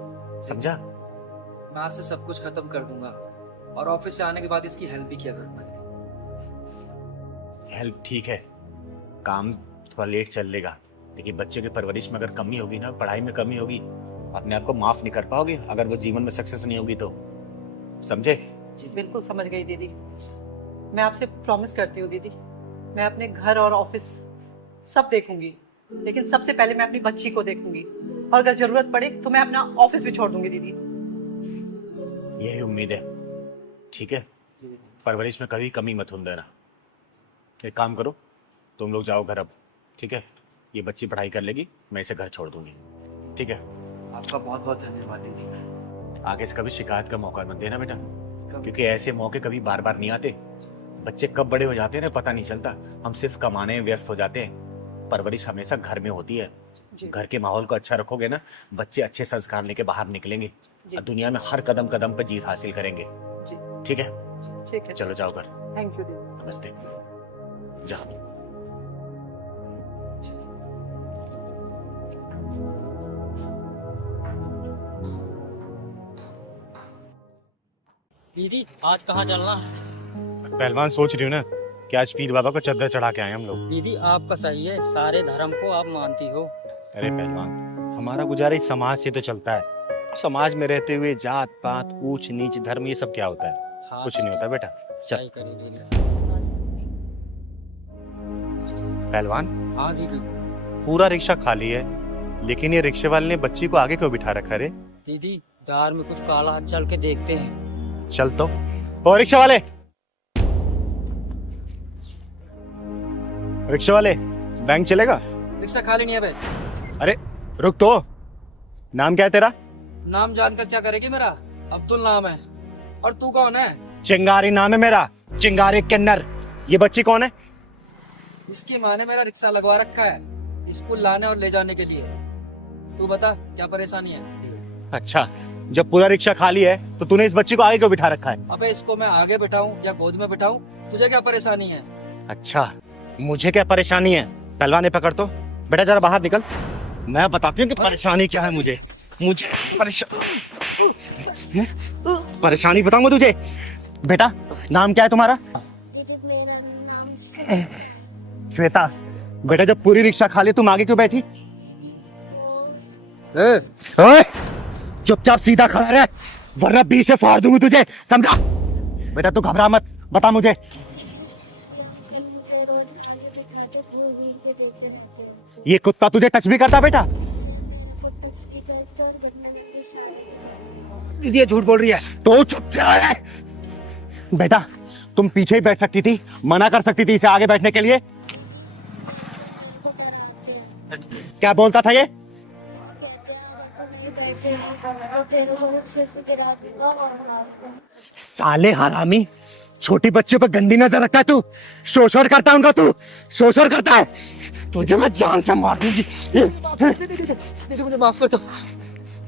समझा? मैं आज से सब कुछ खत्म कर दूंगा और ऑफिस से आने के बाद इसकी हेल्प भी किया करूंगा। हेल्प ठीक है, काम थोड़ा लेट चल लेगा, लेकिन बच्चे के परवरिश में अगर कमी होगी ना, पढ़ाई में कमी होगी, अपने आप को माफ नहीं कर पाओगे अगर वो जीवन में सक्सेस नहीं होगी तो, समझे? जी बिल्कुल समझ गई दीदी। मैं आपसे प्रॉमिस करती हूँ दीदी, मैं अपने घर और ऑफिस सब देखूंगी, लेकिन सबसे पहले मैं अपनी बच्ची को देखूंगी और अगर जरूरत पड़े तो मैं अपना ऑफिस भी छोड़ दूंगी दीदी। यही उम्मीद है, ठीक है? परवरिश में कभी कमी मत होने देना। एक काम करो, तुम लोग जाओ घर अब, ठीक है? ये बच्ची पढ़ाई कर लेगी, मैं इसे घर छोड़ दूंगी, ठीक है? आपका बहुत बहुत धन्यवाद दीदी। आगे से कभी शिकायत का मौका मत देना बेटा, क्योंकि ऐसे मौके कभी बार बार नहीं आते। बच्चे कब बड़े हो जाते हैं ना पता नहीं चलता। हम सिर्फ कमाने में व्यस्त हो जाते हैं, परवरिश हमेशा घर में होती है। घर के माहौल को अच्छा रखोगे ना, बच्चे अच्छे संस्कार लेके बाहर निकलेंगे और दुनिया में हर कदम कदम पर जीत हासिल करेंगे, ठीक है? ठीक है, चलो जाओ घर। थैंक यू दीदी। नमस्ते, जाओ। दीदी आज कहाँ चलना? पहलवान सोच रही हूँ ना कि आज पीर बाबा को चद्दर चढ़ा के आए हम लोग। दीदी आपका सही है, सारे धर्म को आप मानती हो। अरे पहलवान, हमारा गुजारा इस समाज से तो चलता है। समाज में रहते हुए जात पात ऊंच नीच धर्म ये सब क्या होता है? हाँ, कुछ नहीं होता बेटा। चल सही करी दीदी। पहलवान, हाँ दीदी। पूरा रिक्शा खाली है, लेकिन ये रिक्शे वाले ने बच्ची को आगे क्यों बिठा रखा रे? दीदी कार में कुछ काला हाथ चल के देखते हैं। चल तो। ओ रिक्शा वाले, रिक्शा वाले, बैंक चलेगा? रिक्शा खाली नहीं है बे। अरे रुक तो, नाम क्या है तेरा? नाम जानकर क्या करेगी मेरा? अब्दुल नाम है। और तू कौन है? चिंगारी नाम है मेरा, चिंगारी किन्नर। ये बच्ची कौन है? इसकी माँ ने मेरा रिक्शा लगवा रखा है स्कूल लाने और ले जाने के लिए। तू बता क्या परेशानी है? अच्छा, जब पूरा रिक्शा खाली है तो तूने इस बच्ची को आगे क्यों बिठा रखा है? अबे इसको मैं आगे बिठाऊं या गोद में बिठाऊं, तुझे क्या परेशानी है? अच्छा, मुझे क्या परेशानी है? पहलवान ने पकड़ तो, बेटा जरा बाहर निकल, मैं बताती हूँ कि परेशानी क्या है। मुझे परेशानी बताऊंगा तुझे। बेटा नाम क्या है तुम्हारा? श्वेता। बेटा जब पूरी रिक्शा खाली तुम आगे क्यों बैठी? ओए, चुपचाप सीधा खड़ा रह, वरना 20 से फाड़ दूंगी तुझे, समझा? बेटा तू घबरा मत, बता मुझे। ये कुत्ता तुझे टच भी करता बेटा? दीदी ये झूठ बोल रही है। तो चुप जा। बेटा तुम पीछे ही बैठ सकती थी, मना कर सकती थी इसे आगे बैठने के लिए। क्या बोलता था ये? साले हरामी, छोटी बच्चों पर गंदी नजर रखता है तू। शोषण करता है उनका, तू शोषण करता है। तुझे मैं जान से मार दूंगी। दीदी मुझे माफ कर दो।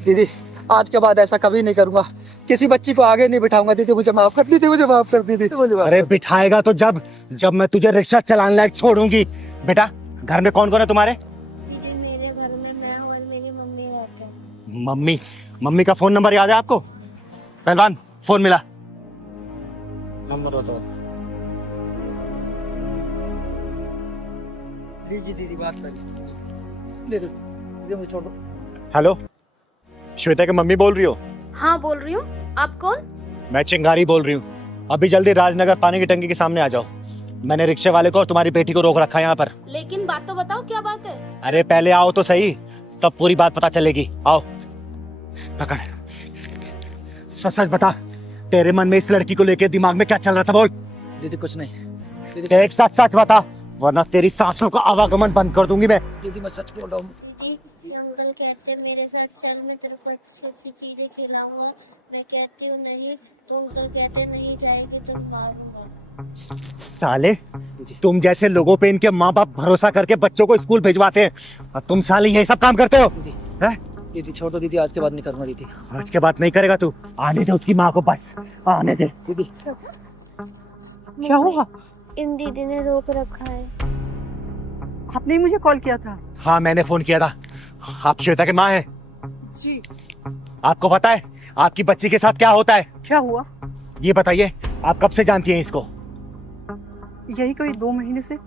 दीदी आज के बाद ऐसा कभी नहीं करूंगा, किसी बच्ची को आगे नहीं बिठाऊंगा। दीदी मुझे माफ कर दीदी, मुझे माफ कर दीदी, मुझे माफ अरे बिठाएगा तो जब जब मैं तुझे रिक्शा चलाने लायक छोड़ूंगी। बेटा घर में कौन कौन है तुम्हारे? दीदी मेरे घर में मैं हूँ और मेरी मम्मी रहते हैं। मम्मी, मम्मी का फोन नंबर याद है आपको? पहलवान फोन मिला, नंबर बताओ। दीदी बात करिए। दीदी मुझे छोड़ो। हेलो, श्वेता की मम्मी बोल रही हो? हाँ बोल रही हूँ, आप कौन? मैं चिंगारी बोल रही हूँ। अभी जल्दी राजनगर पानी की टंकी के सामने आ जाओ। मैंने रिक्शे वाले को और तुम्हारी बेटी को रोक रखा है यहाँ पर। लेकिन बात तो बताओ, क्या बात है? अरे पहले आओ तो सही, तब पूरी बात पता चलेगी। आओ। पकड़, सच सच बता, तेरे मन में इस लड़की को लेके दिमाग में क्या चल रहा था? बोल। दीदी कुछ नहीं। दीदी एक सच सच बता, वरना तेरी सांसों का आवागमन बंद कर दूंगी मैं। दीदी मैं सच बोल रहा हूँ। दीदी अंकल कहते मेरे साथ चल, मैं तेरे को अच्छी चीजें खिलाऊंगा। मैं कहती हूँ नहीं, तो अंकल कहते नहीं जाएगी तो मारूंगा। साले, तुम जैसे लोगों पे इनके माँ बाप भरोसा करके बच्चों को स्कूल भिजवाते हैं और तुम साले यही सब काम करते हो। दीदी छोड़ दो दीदी, आज के बाद नहीं करूंगा दीदी। आज के बाद नहीं करेगा तू? आने दे उसकी माँ को, बस आने दे। दीदी क्या हुआ? इन दीदी ने रोक रखा है। आपने ही मुझे कॉल किया था? हाँ मैंने फोन किया था। आप श्वेता की माँ हैं? जी। आपको पता है आपकी बच्ची के साथ क्या होता है? क्या हुआ? ये बताइए, आप कब से जानती हैं इसको? यही कोई 2 महीने से।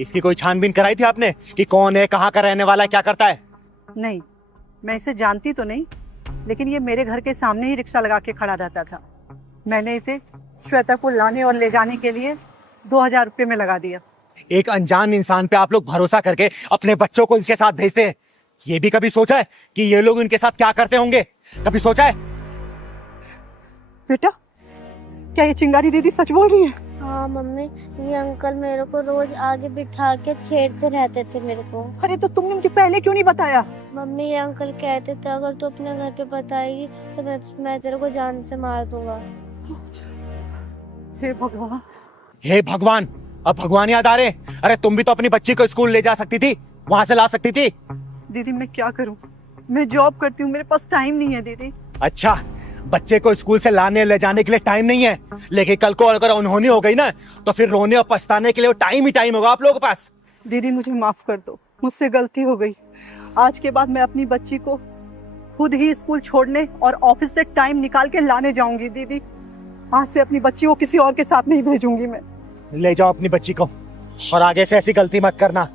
इसकी कोई छानबीन कराई थी आपने कि कौन है, कहाँ का रहने वाला है, क्या करता है? नहीं, मैं इसे जानती तो नहीं, लेकिन ये मेरे घर के सामने ही रिक्शा लगा के खड़ा रहता था। मैंने इसे श्वेता को लाने और ले जाने के लिए 2000 रुपये में लगा दिया। एक अनजान इंसान पे आप लोग भरोसा करके अपने बच्चों को इसके साथ भेजते हैं। ये भी कभी सोचा है कि ये लोग इनके साथ क्या करते होंगे? कभी सोचा है? बेटा, क्या ये चिंगारी दीदी सच बोल रही है? हाँ मम्मी, ये अंकल मेरे को रोज आगे बिठा के छेड़ते रहते थे मेरे को। अरे तो तुमने मुझे पहले क्यों नहीं बताया? मम्मी ये अंकल कहते थे अगर तू अपने घर पे बताएगी तो मैं तेरे को जान से मार दूंगा। हे भगवान, हे भगवान, अब भगवान याद आ रहे। अरे तुम भी तो अपनी बच्ची को स्कूल ले जा सकती थी, वहां से ला सकती थी। दीदी मैं क्या करूं, मैं जॉब करती हूँ, मेरे पास टाइम नहीं है दीदी। अच्छा, बच्चे को स्कूल से लाने ले जाने के लिए टाइम नहीं है, लेकिन कल को अगर अनहोनी हो गई ना तो फिर रोने और पछताने के लिए टाइम ही टाइम होगा आप लोगों के पास। दीदी मुझे माफ कर दो, मुझसे गलती हो गई। आज के बाद मैं अपनी बच्ची को खुद ही स्कूल छोड़ने और ऑफिस से टाइम निकाल के लाने जाऊंगी। दीदी आज से अपनी बच्ची को किसी और के साथ नहीं भेजूंगी मैं। ले जाओ अपनी बच्ची को, और आगे से ऐसी गलती मत करना।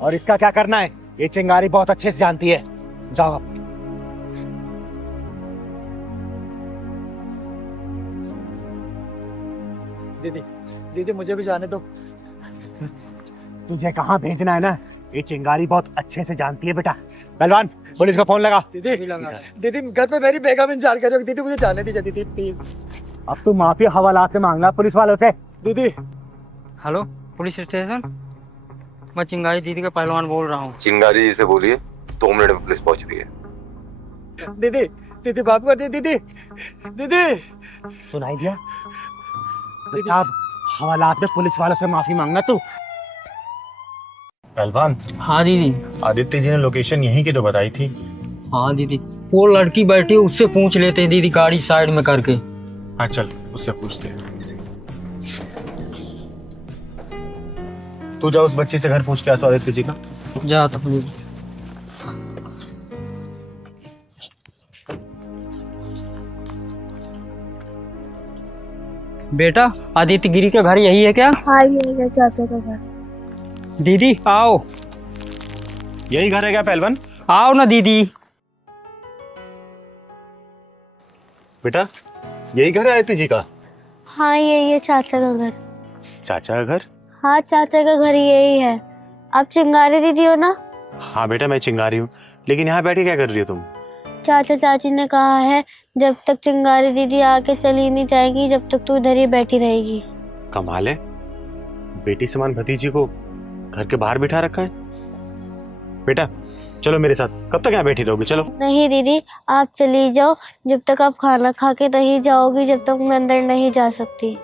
और इसका क्या करना है ये चिंगारी बहुत अच्छे से जानती है। जाओ आप। दीदी दीदी मुझे भी जाने दो। तुझे कहाँ भेजना है ना ये चिंगारी बहुत अच्छे से जानती है बेटा। पहलवान पुलिस का फोन लगा। दीदी दीदी घर पे मेरी बेगम इंतजार कर रही है। दीदी मुझे जाने दीजिए दीदी प्लीज। अब तू माफी हवालात से मांगना पुलिस वालों से। दीदी हेलो पुलिस स्टेशन, मैं चिंगारी दीदी का पहलवान बोल रहा हूँ। चिंगारी जी से बोलिए, 2 मिनट में पुलिस पहुंच रही है। दीदी दीदी माफ कर दी दीदी। दीदी सुनाई दिया? अब हवालात में पुलिस वालों से माफी मांगना तू। पहलवान। हाँ दीदी। आदित्य जी ने लोकेशन यहीं की तो बताई थी। हाँ दीदी, वो लड़की बैठी उससे पूछ लेते हैं दीदी, गाड़ी साइड में करके। हाँ चल उससे पूछते हैं। तू जा उस बच्ची से घर पूछ के आ तो आदित्य जी का। जा तो प्लीज। बेटा आदित्य गिरी का घर यही है क्या? हाँ यही है चाचा का घर। दीदी आओ। यही घर है क्या पहलवान? आओ ना दीदी। बेटा यही घर है आदित्य जी का? हाँ यही है चाचा का घर। चाचा का घर? हाँ चाचा का घर यही है। आप चिंगारी दीदी हो ना? हाँ बेटा मैं चिंगारी हूँ, लेकिन यहाँ बैठे क्या कर रही हो तुम? चाचा चाची ने कहा है जब तक चिंगारी दीदी आके चली नहीं जाएगी जब तक तू इधर ही बैठी रहेगी। कमाल है, बेटी समान भतीजी को घर के बाहर बिठा रखा है। बेटा चलो मेरे साथ, कब तक यहाँ बैठी रहोगी? चलो। नहीं दीदी आप चली जाओ, जब तक आप खाना खा के नहीं जाओगी जब तक मैं अंदर नहीं जा सकती।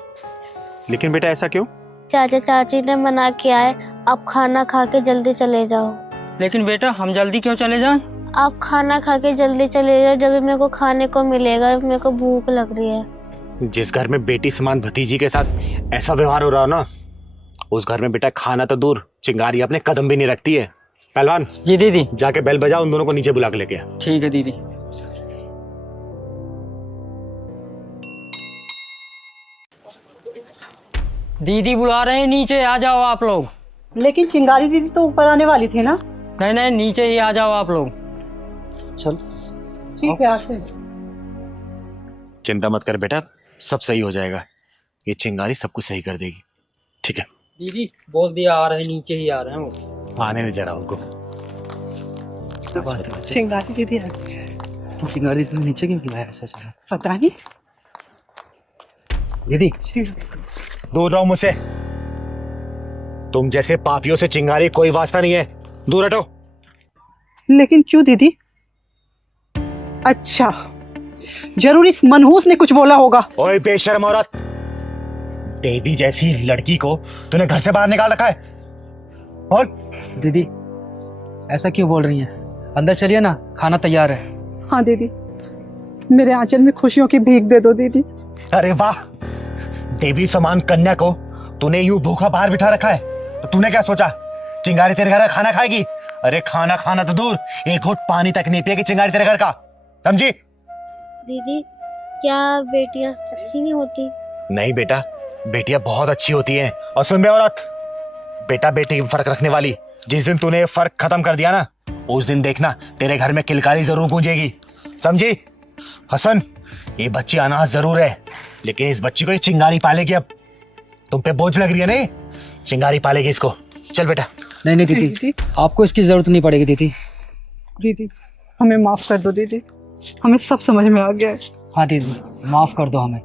लेकिन बेटा ऐसा क्यों? चाचा चाची ने मना किया है, आप खाना खा के जल्दी चले जाओ। लेकिन बेटा हम जल्दी क्यों चले जाएं? आप खाना खा के जल्दी चले जाओ, जब मेरे को खाने को मिलेगा, मेरे को भूख लग रही है। जिस घर में बेटी समान भतीजी के साथ ऐसा व्यवहार हो रहा हो ना, उस घर में बेटा खाना तो दूर, चिंगारी अपने कदम भी नहीं रखती है। पहलवान जी दीदी, जाके बेल बजाओ, उन दोनों को नीचे बुला के लेके आ। ठीक है दीदी। दीदी बुला रहे हैं, नीचे आ जाओ आप लोग। लेकिन चिंगारी दीदी तो ऊपर आने वाली थी ना। नहीं नहीं, नीचे ही आ जाओ आप लोग। चल ठीक है, आते हैं। चिंता मत कर बेटा, सब सही हो जाएगा। ये चिंगारी सब कुछ सही कर देगी, ठीक है? दीदी बोल दिया, आ रहे हैं, नीचे ही आ रहे हैं वो। आने नहीं जरा उनको। चिंगारी दीदी आ तुम चिंगारी दीदी नीचे क्यों बुलाया ऐसा? चला पता नहीं। दीदी दूर रहो मुझसे, तुम जैसे पापियों से चिंगारी कोई वास्ता नहीं है, दूर हटो। लेकिन क्यों दीदी? अच्छा, जरूर इस मनहूस ने कुछ बोला होगा। ओए बेशर्म औरत, देवी जैसी लड़की को तूने घर से बाहर निकाल रखा है। और दीदी ऐसा क्यों बोल रही हैं? अंदर चलिए ना, खाना तैयार है। हाँ दीदी, मेरे आंचल में खुशियों की भीख दे दो दीदी। अरे वाह, देवी समान कन्या को तूने यूं भूखा बाहर बिठा रखा है, तो तूने क्या सोचा चिंगारी तेरे घर का खाना खाएगी? अरे खाना खाना तो दूर, एक घूंट पानी तक नहीं पिएगी चिंगारी तेरे घर का, समझी? दीदी क्या बेटियां अच्छी नहीं होती? नहीं बेटा, बेटियां बहुत अच्छी होती हैं। और सुन बे औरत, बेटा बेटी में फर्क रखने वाली, जिस दिन तूने ये फर्क खत्म कर दिया ना, उस दिन देखना तेरे घर में किलकारी जरूर गूंजेगी, समझी? हसन, ये बच्ची अनाथ जरूर है, लेकिन इस बच्ची को ये चिंगारी पालेगी। अब तुम पे बोझ लग रही है नहीं, चिंगारी पालेगी इसको। चल बेटा। नहीं नहीं दीदी, आपको इसकी जरूरत नहीं पड़ेगी दीदी। दीदी हमें माफ कर दो दीदी, हमें सब समझ में आ गया है। हाँ दीदी, माफ कर दो हमें।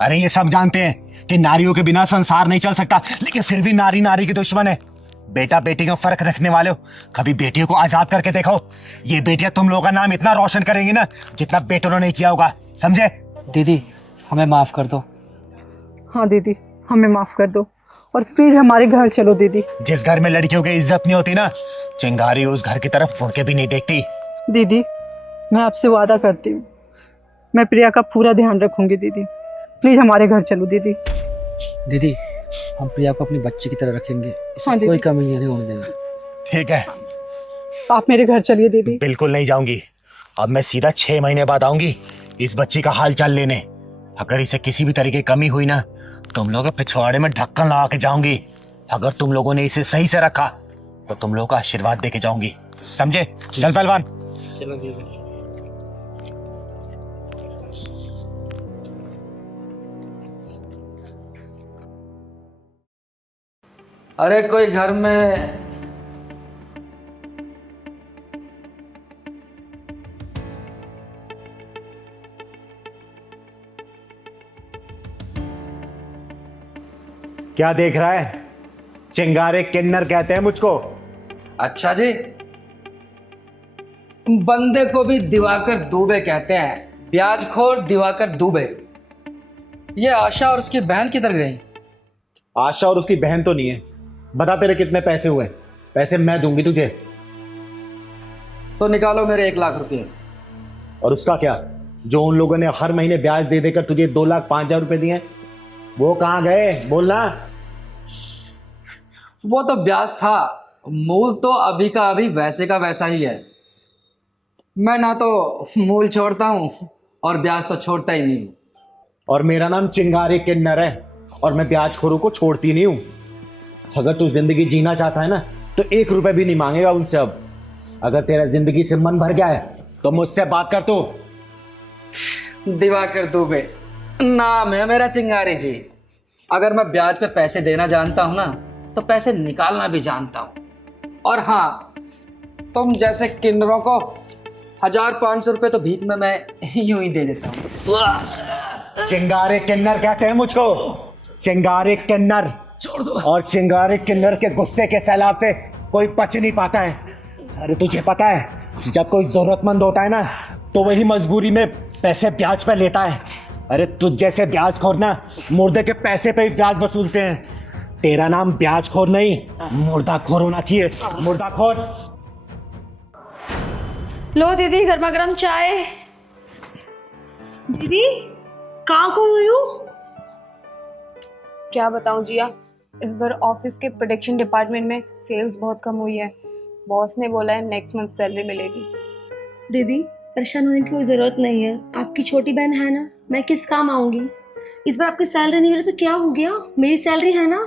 अरे ये सब जानते हैं कि नारियों के बिना संसार नहीं चल सकता, लेकिन फिर भी नारी नारी की दुश्मन है। बेटा बेटी का फर्क रखने वाले हो, कभी बेटियों को आजाद करके देखो। ये बेटियां तुम लोगों का नाम इतना रोशन करेंगी ना, जितना बेटों ने नहीं किया होगा, समझे? दीदी हमें माफ कर दो। हाँ दीदी, हमें माफ कर दो और प्लीज हमारे घर चलो दीदी। जिस घर में लड़कियों की इज्जत नहीं होती ना, चिंगारी उस घर की तरफ मुड़ के भी नहीं देखती। दीदी मैं आपसे वादा करती हूँ, मैं प्रिया का पूरा ध्यान रखूंगी दीदी। प्लीज हमारे घर चलो दीदी। दीदी हम प्रिया को अपनी बच्ची की तरह रखेंगे, इसे हाँ कोई कमी नहीं होने देना। ठीक है, आप मेरे घर चलिए दीदी। बिल्कुल नहीं जाऊंगी। अब मैं सीधा 6 महीने बाद आऊंगी इस बच्ची का हाल चाल लेने। अगर इसे किसी भी तरह की कमी हुई ना, तुम लोग पिछवाड़े में ढक्कन लगा के जाऊंगी। अगर तुम लोगों ने इसे सही से रखा तो तुम लोगों का आशीर्वाद देके जाऊंगी, समझे? चल पहलवान। चलो दीदी। अरे कोई घर में क्या देख रहा है? चिंगारे किन्नर कहते हैं मुझको। अच्छा जी, बंदे को भी दिवाकर दुबे कहते हैं, ब्याजखोर दिवाकर दुबे। ये आशा और उसकी बहन किधर गई? आशा और उसकी बहन तो नहीं है। बता तेरे कितने पैसे हुए? पैसे मैं दूंगी तुझे। तो निकालो मेरे 1 लाख रुपए। और उसका क्या, जो उन लोगों ने हर महीने ब्याज दे देकर तुझे 2,05,000 रुपए दिए, वो कहाँ गए? बोलना। वो तो ब्याज था, मूल तो अभी का अभी वैसे का वैसा ही है। मैं ना तो मूल छोड़ता हूँ और ब्याज तो छोड़ता ही नहीं हूँ। और मेरा नाम चिंगारी किन्नर है और मैं ब्याजखोरों को छोड़ती नहीं हूँ। अगर तू जिंदगी जीना चाहता है ना, तो 1 रुपए भी नहीं मांगेगा उनसे। अब अगर तेरा जिंदगी से मन भर गया है तो मुझसे बात कर। तू दिवाकर दुबे नाम है मेरा, चिंगारी जी। अगर मैं ब्याज पे पैसे देना जानता हूँ ना, तो पैसे निकालना भी जानता हूँ। और हाँ, तुम जैसे किन्नरों को 1,500 रुपए तो भीख में मैं यूं ही दे देता हूँ। चिंगारे किन्नर कहते हैं मुझको, चिंगारे किन्नर। छोड़ दो। और चिंगारे किन्नर के गुस्से के सैलाब से कोई बच नहीं पाता है। अरे तुझे पता है, जब कोई जरूरतमंद होता है ना, तो वही मजबूरी में पैसे ब्याज पर लेता है। अरे तुझ जैसे ब्याजखोर ना मुर्दे के पैसे पे ही ब्याज वसूलते हैं। तेरा नाम ब्याजखोर नहीं, मुर्दाखोर होना चाहिए, मुर्दाखोर। लो दीदी गर्मा गर्म चाय। दीदी कहाँ खो गई हो? क्या बताऊं जिया, इस बार ऑफिस के प्रोडक्शन डिपार्टमेंट में सेल्स बहुत कम हुई है। बॉस ने बोला है नेक्स्ट मंथ सैलरी मिलेगी। दीदी परेशान होने की कोई ज़रूरत नहीं है, आपकी छोटी बहन है ना, मैं किस काम आऊँगी? इस बार आपकी सैलरी नहीं मिली तो क्या हो गया, मेरी सैलरी है ना,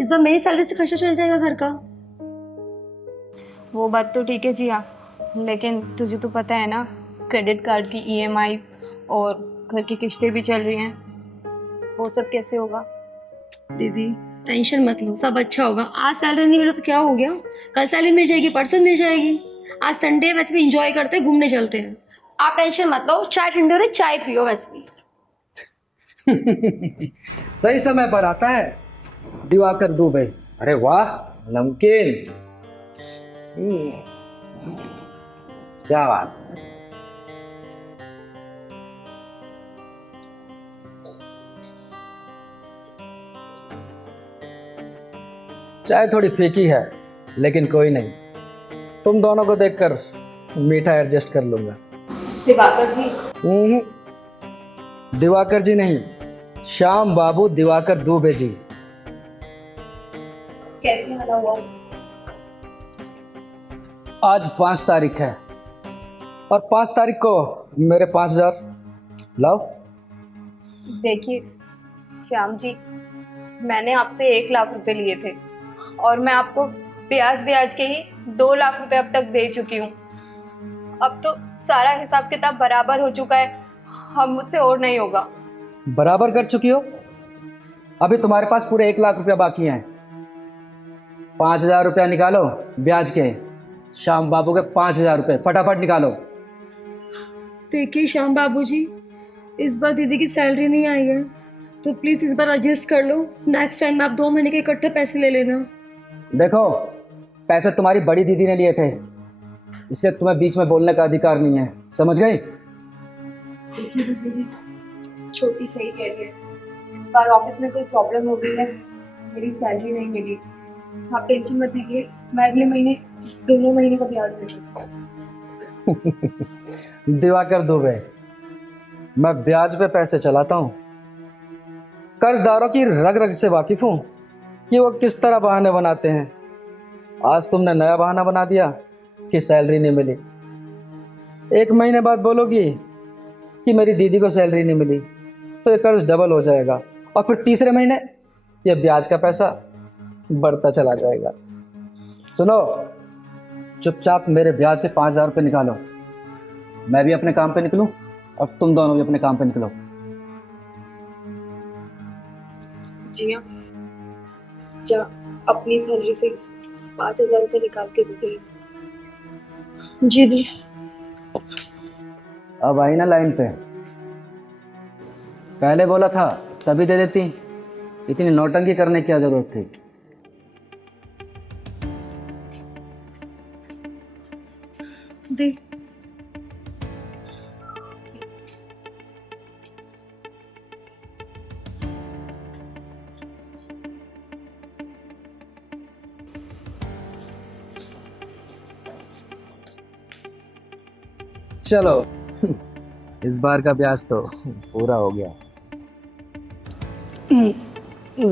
इस बार मेरी सैलरी से खर्चा चल जाएगा घर का। वो बात तो ठीक है जिया, लेकिन तुझे तो पता है ना क्रेडिट कार्ड की EMIs और घर की किस्तें भी चल रही हैं, वो सब कैसे होगा? दीदी टेंशन मत लो, सब अच्छा होगा। आज सैलरी नहीं मिली तो क्या हो गया, कल सैलरी मिल जाएगी, परसों मिल जाएगी। आज संडे वैसे भी इंजॉय करते हैं, घूमने चलते हैं। आप टेंशन मत लो, चाय ठंडी हो रही, चाय पियो वैसे भी। सही समय पर आता है दिवाकर दुबे। अरे वाह नमकीन, क्या बात। चाय थोड़ी फीकी है लेकिन कोई नहीं, तुम दोनों को देखकर मीठा एडजस्ट कर लूंगा। दिवाकर जी? दिवाकर जी नहीं, श्याम बाबू दिवाकर दुबे जी। कैसे मिला हुआ? आज 5 तारीख है और 5 तारीख को मेरे 5000 लाओ। देखिए श्याम जी, मैंने आपसे 1 लाख रुपए लिए थे और मैं आपको ब्याज के ही 2 लाख रुपए अब तक दे चुकी हूँ। अब तो सारा हिसाब किताब बराबर हो चुका है, अब मुझसे और नहीं होगा। बराबर कर चुकी हो? अभी तुम्हारे पास पूरे 1 लाख रुपया बाकी हैं। 5000 रुपया निकालो ब्याज के, श्याम बाबू के 5000 रुपये फटाफट निकालो। देखिए श्याम बाबू जी, इस बार दीदी की सैलरी नहीं आई है तो प्लीज इस बार एडजस्ट कर लो। नेक्स्ट टाइम आप 2 महीने के इकट्ठे पैसे ले लेना। देखो पैसे तुम्हारी बड़ी दीदी ने लिए थे, इसलिए तुम्हें बीच में बोलने का अधिकार नहीं है, समझ गई? देखिए दीदी जी, छोटी सही कह रही है, इस बार ऑफिस में कोई प्रॉब्लम हो गई है, मेरी सैलरी नहीं मिली। आप टेंशन मत लीजिए, मैं अगले महीने दोनों महीने का ब्याज दे दूंगी। दिवाकर दुबे, मैं ब्याज पे पैसे चलाता हूँ, कर्जदारों की रग रग से वाकिफ हूँ कि वो किस तरह बहाने बनाते हैं। आज तुमने नया बहाना बना दिया कि सैलरी नहीं मिली, 1 महीने बाद बोलोगी कि मेरी दीदी को सैलरी नहीं मिली, तो ये कर्ज डबल हो जाएगा और फिर तीसरे महीने ये ब्याज का पैसा बढ़ता चला जाएगा। सुनो, चुपचाप मेरे ब्याज के 5000 रुपये निकालो, मैं भी अपने काम पे निकलूं और तुम दोनों भी अपने काम पे निकलो। जी हाँ, जा अपनी सैलरी से 5000 रुपये निकाल के दे। जी जी। अब आई ना लाइन पे, पहले बोला था तभी दे देती, इतनी नौटंकी करने की क्या जरूरत थी? दे। चलो इस बार का ब्याज तो पूरा हो गया।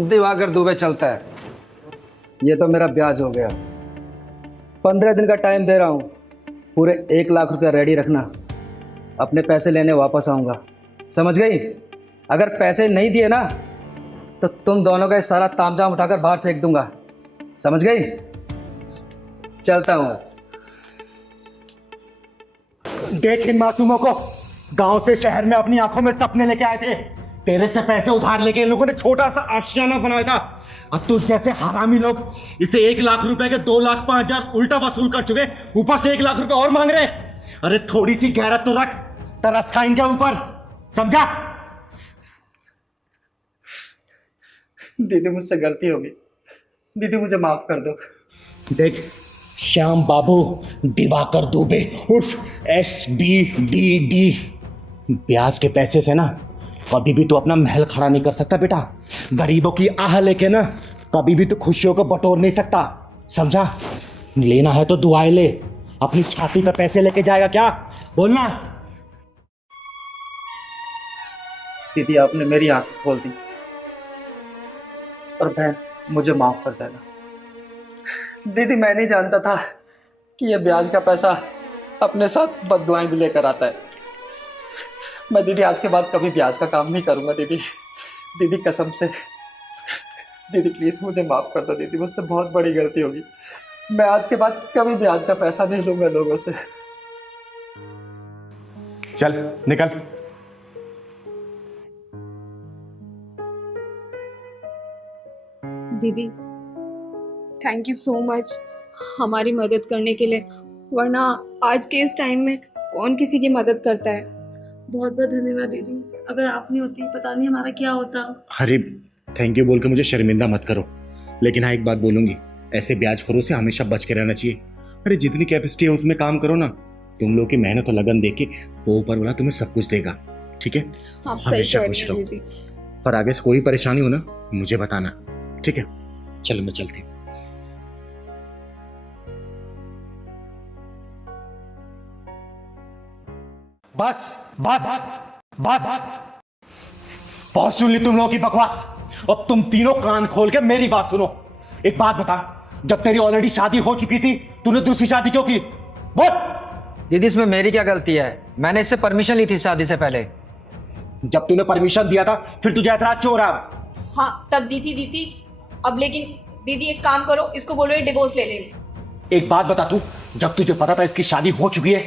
दिवाकर दुबे चलता है, ये तो मेरा ब्याज हो गया। 15 दिन का टाइम दे रहा हूँ, पूरे 1 लाख रुपया रेडी रखना, अपने पैसे लेने वापस आऊँगा, समझ गई? अगर पैसे नहीं दिए ना तो तुम दोनों का सारा तामझाम उठाकर बाहर फेंक दूंगा, समझ गई? चलता हूँ। देख इन मासूमों को, गांव से शहर में अपनी आंखों में सपने लेके आए थे, तेरे से पैसे उधार लेके इन लोगों ने छोटा सा आशियाना बनाया था, और तू जैसे हरामी लोग इसे 1 लाख रुपए के 2,05,000 उल्टा वसूल कर चुके, ऊपर से 1 लाख रुपए और मांग रहे। अरे थोड़ी सी गैरत तो रख, तरस खा इनके ऊपर, समझा? दीदी मुझसे गलती होगी, दीदी मुझे माफ कर दो। देख श्याम बाबू दिवाकर दुबे उर्फ SBDD, ब्याज के पैसे से ना कभी भी तू अपना महल खड़ा नहीं कर सकता बेटा। गरीबों की आह लेके ना कभी भी तू खुशियों को बटोर नहीं सकता, समझा? लेना है तो दुआएं ले, अपनी छाती पे पैसे लेके जाएगा क्या? बोलना। दीदी आपने मेरी आंख खोल दी, और बहन मुझे माफ कर देना। दीदी मैं नहीं जानता था कि ये ब्याज का पैसा अपने साथ बददुआएं भी लेकर आता है। मैं दीदी आज के बाद कभी ब्याज का काम नहीं करूंगा दीदी। दीदी कसम से, दीदी प्लीज मुझे माफ कर दो दीदी, मुझसे बहुत बड़ी गलती होगी। मैं आज के बाद कभी ब्याज का पैसा नहीं लूंगा लोगों से। चल निकल। दीदी थैंक यू सो मच हमारी मदद करने के लिए, वरना आज के इस टाइम में कौन किसी की मदद करता है। बहुत बहुत धन्यवाद दीदी, अगर आप नहीं होती पता नहीं हमारा क्या होता। अरे थैंक यू बोल के मुझे शर्मिंदा मत करो, लेकिन हाँ एक बात बोलूंगी, ऐसे ब्याजखोरों से हमेशा बच के रहना चाहिए। अरे जितनी कैपेसिटी है उसमें काम करो ना। तुम लोग की मेहनत और लगन देख के वो ऊपर वाला तुम्हें सब कुछ देगा, ठीक है? आप सही हमेशा कह खुश रही रहो। हैं दीदी। पर आगे से कोई परेशानी हो ना मुझे बताना, ठीक है? चलो मैं चलती हूँ। बस बस बस, बहुत सुन ली तुम लोगों की बकवास। अब तुम तीनों कान खोल के मेरी बात सुनो। एक बात बता, जब तेरी ऑलरेडी शादी हो चुकी थी तूने दूसरी शादी क्यों की? बोल। दीदी इसमें मेरी क्या गलती है? मैंने इससे परमिशन ली थी शादी से पहले। जब तूने परमिशन दिया था फिर तुझे ऐतराज क्यों हो रहा? हाँ तब दी थी, अब लेकिन दीदी एक काम करो, इसको बोलो ये डिवोर्स ले ले। एक बात बता तू, जब तुझे पता था इसकी शादी हो चुकी है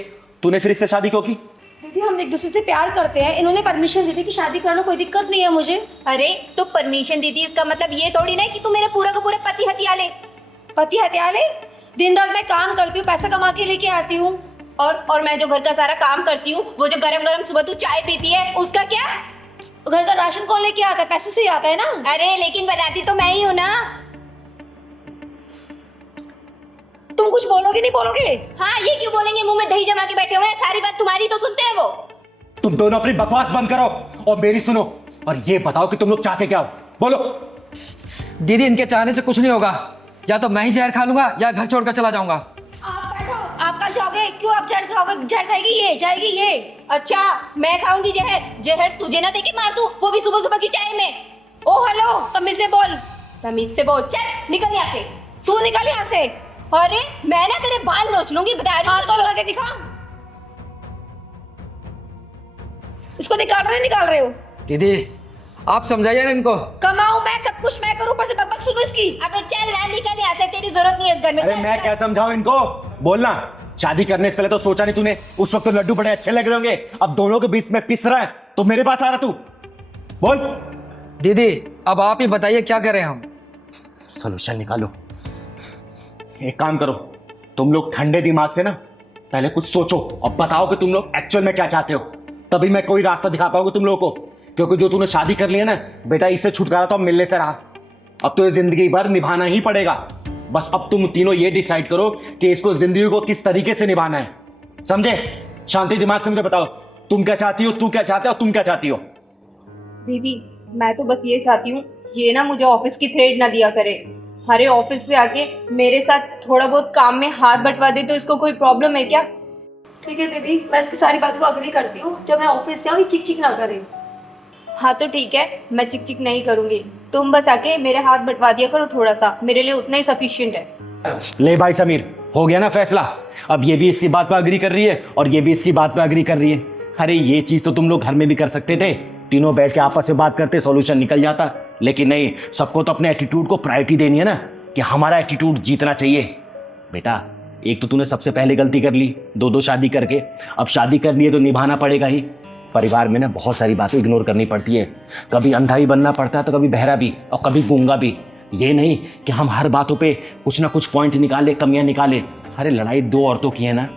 तूने फिर इससे शादी क्यों की? दीदी हम एक दूसरे से प्यार करते हैं, इन्होंने परमिशन दी थी कि शादी करना, कोई दिक्कत नहीं है मुझे। अरे तो परमिशन दी थी इसका मतलब ये थोड़ी ना कि तू मेरे पूरा का पूरा पति हथियाले। पति हथियाले? दिन रात मैं काम करती हूँ, पैसा कमा के लेके आती हूँ। और मैं जो घर का सारा काम करती हूँ, वो जो गरम गरम सुबह तू चाय पीती है, उसका क्या? घर का राशन कौन लेके आता है? पैसों से ही आता है ना। अरे लेकिन बनाती तो मैं ही हूँ ना। तुम कुछ बोलोगे नहीं बोलोगे? हाँ ये क्यों बोलेंगे, मुंह में दही जमा के बैठे हुए हैं, सारी बात तुम्हारी तो सुनते हैं वो। तुम दोनों अपनी बकवास बंद करो और मेरी सुनो, और ये बताओ कि तुम लोग चाहते क्या हो? बोलो। दीदी इनके चाहने से कुछ नहीं होगा, या तो मैं ही जहर खा लूंगा या घर छोड़कर चला जाऊंगा। आप बैठो, आप कहाँ जाओगे? क्यों आप जहर खाओगे? जहर खाएगी ये, जाएगी ये। अच्छा मैं खाऊंगी जहर? जहर तुझे ना देके मार दूं, वो भी सुबह सुबह की चाय में। ओ हेलो, तमीज से बोल। तमीज से बोल, चल निकल यहाँ से। तू निकल यहाँ से। अरे मैं ना तेरे बाल नोच लूंगी, बता रही हूँ। तो लगा के दिखा। इसको निकाल रहे हो? दीदी आप समझाइए ना इनको। कमाऊं मैं, सब कुछ मैं करूं, ऊपर से बकबक सुनो इसकी। अबे चल ना, निकल यहाँ से, तेरी जरूरत नहीं है इस घर में। अरे मैं क्या समझाऊं इनको? बोलना। शादी करने से पहले तो सोचा नहीं तूने, उस वक्त तो लड्डू बड़े अच्छे लग रहे होंगे, अब दोनों के बीच में पिस रहा है तो मेरे पास आ रहा तू। बोल। दीदी अब आप ही बताइए क्या करें हम? सोल्यूशन निकालो। एक काम करो, तुम लोग ठंडे दिमाग से ना पहले कुछ सोचो और बताओ कि तुम लोग एक्चुअल में क्या चाहते हो, तभी मैं कोई रास्ता दिखा पाऊंगा तुम लोगों को। क्योंकि जो तूने शादी कर ली है ना बेटा, इससे छुटकारा तो अब मिलने से रहा, अब तो ये जिंदगी भर निभाना ही पड़ेगा। बस अब तुम तीनों ये डिसाइड करो कि इसको जिंदगी को किस तरीके से निभाना है, समझे? शांति दिमाग से मुझे बताओ, तुम क्या चाहती हो, तू क्या चाहता है और तुम क्या चाहती हो? दीदी मैं तो बस ये चाहती हूँ, ये ना मुझे ऑफिस की थ्रेड ना दिया करे। हरे ऑफिस से आके मेरे साथ थोड़ा बहुत काम में हाथ बंटवा दे तो इसको कोई प्रॉब्लम है क्या? ठीक है दीदी, मैं इसकी सारी बातों को अग्री करती हूँ। जब मैं ऑफिस से आऊँ चिक चिक ना करे। हाँ तो ठीक है, मैं चिक चिक नहीं करूंगी, तुम बस आके मेरे हाथ बंटवा दिया करो थोड़ा सा, मेरे लिए उतना ही सफिशिएंट है। ले भाई समीर, हो गया ना फैसला? अब ये भी इसकी बात पर अग्री कर रही है और ये भी इसकी बात पर अग्री कर रही है। अरे ये चीज तो तुम लोग घर में भी कर सकते थे, तीनों बैठ के आपस में बात करते, सॉल्यूशन निकल जाता। लेकिन नहीं, सबको तो अपने एटीट्यूड को प्रायोरिटी देनी है ना, कि हमारा एटीट्यूड जीतना चाहिए। बेटा एक तो तूने सबसे पहले गलती कर ली, दो शादी करके, अब शादी कर ली है तो निभाना पड़ेगा ही। परिवार में ना बहुत सारी बातें इग्नोर करनी पड़ती है, कभी अंधा ही बनना पड़ता है तो कभी बहरा भी और कभी गूंगा भी। ये नहीं कि हम हर बातों पे कुछ ना कुछ पॉइंट निकाले, कमियां निकाले। अरे लड़ाई दो औरतों की है ना,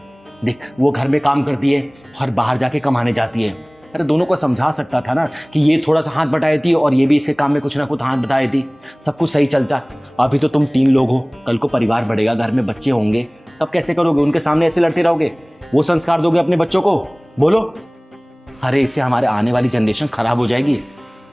देख वो घर में काम करती है और बाहर जाके कमाने जाती है। अरे दोनों को समझा सकता था ना कि ये थोड़ा सा हाथ बटाई थी और ये भी इसके काम में कुछ ना कुछ हाथ बटाई थी, सब कुछ सही चलता। अभी तो तुम 3 लोग हो, कल को परिवार बढ़ेगा, घर में बच्चे होंगे, तब कैसे करोगे? उनके सामने ऐसे लड़ते रहोगे? वो संस्कार दोगे अपने बच्चों को? बोलो। अरे इससे हमारे आने वाली जनरेशन खराब हो जाएगी।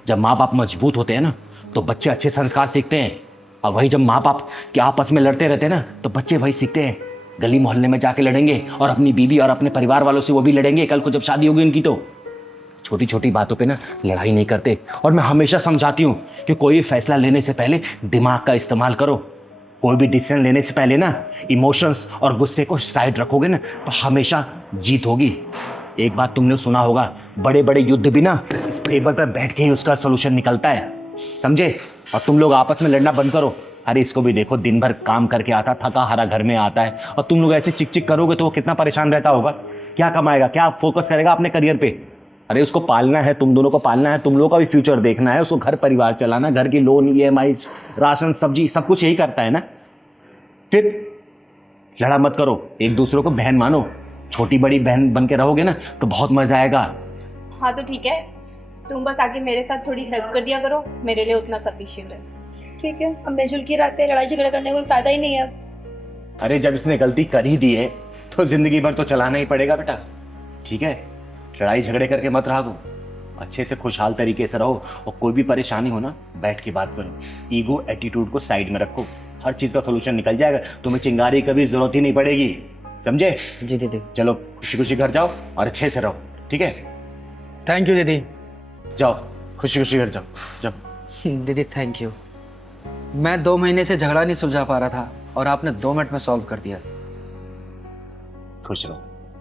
जब माँ बाप मजबूत होते हैं ना तो बच्चे अच्छे संस्कार सीखते हैं, और वही जब माँ बाप के आपस में लड़ते रहते हैं ना तो बच्चे वही सीखते हैं। गली मोहल्ले में जाके लड़ेंगे और अपनी बीवी और अपने परिवार वालों से वो भी लड़ेंगे कल को जब शादी होगी उनकी। तो छोटी छोटी बातों पे ना लड़ाई नहीं करते। और मैं हमेशा समझाती हूँ कि कोई भी फैसला लेने से पहले दिमाग का इस्तेमाल करो। कोई भी डिसीजन लेने से पहले ना इमोशंस और गुस्से को साइड रखोगे ना तो हमेशा जीत होगी। एक बात तुमने सुना होगा, बड़े बड़े युद्ध भी ना इस टेबल पर बैठ के ही उसका सोल्यूशन निकलता है, समझे? और तुम लोग आपस में लड़ना बंद करो। अरे इसको भी देखो, दिन भर काम करके आता, थका हारा घर में आता है, और तुम लोग ऐसे चिक चिक करोगे तो वो कितना परेशान रहता होगा। क्या कमाएगा, क्या फोकस करेगा अपने करियर पे? अरे उसको पालना है, तुम दोनों को पालना है, तुम लोगों का भी फ्यूचर देखना है, उसको घर परिवार चलाना, घर की लोन, EMI, राशन, सब्जी, सब कुछ यही करता है ना। फिर लड़ा मत करो, एक दूसरे को बहन मानो। छोटी बड़ी बहन बन के रहोगे ना तो बहुत मजा आएगा। हाँ तो ठीक है, तुम बस आके मेरे साथ थोड़ी हेल्प कर दिया करो, मेरे लिए उतना सफिशिएंट है। ठीक है, अब मिलजुल के रहते हैं, लड़ाई झगड़ा करने का कोई फायदा ही नहीं है अब। अरे जब इसने गलती कर ही दी है तो जिंदगी भर तो चलाना ही पड़ेगा बेटा, ठीक है? लड़ाई झगड़े करके मत रहो, अच्छे से खुशहाल तरीके से रहो, और कोई भी परेशानी हो ना बैठ के बात करो। ईगो एटीट्यूड को साइड में रखो, हर चीज का सोल्यूशन निकल जाएगा। तुम्हें चिंगारी कभी जरूरत ही नहीं पड़ेगी, समझे? जी दीदी। चलो खुशी खुशी घर जाओ और अच्छे से रहो, ठीक है? थैंक यू दीदी। जाओ खुशी खुशी घर जाओ जाओ। दीदी थैंक यू। मैं 2 महीने से झगड़ा नहीं सुलझा पा रहा था और आपने 2 मिनट में सॉल्व कर दिया। खुश रहो,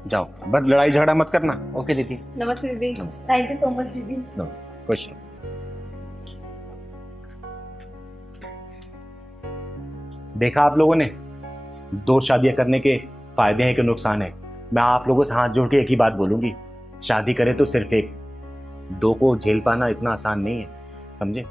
जाओ, बस लड़ाई झगड़ा मत करना। ओके दीदी। नमस्ते दीदी। थैंक यू सो मच दीदी। नमस्ते, खुश रहो। देखा आप लोगों ने, 2 शादियां करने के फायदे हैं कि नुकसान है। मैं आप लोगों से हाथ जोड़ के एक ही बात बोलूंगी, शादी करें तो सिर्फ एक, 2 को झेल पाना इतना आसान नहीं है, समझे?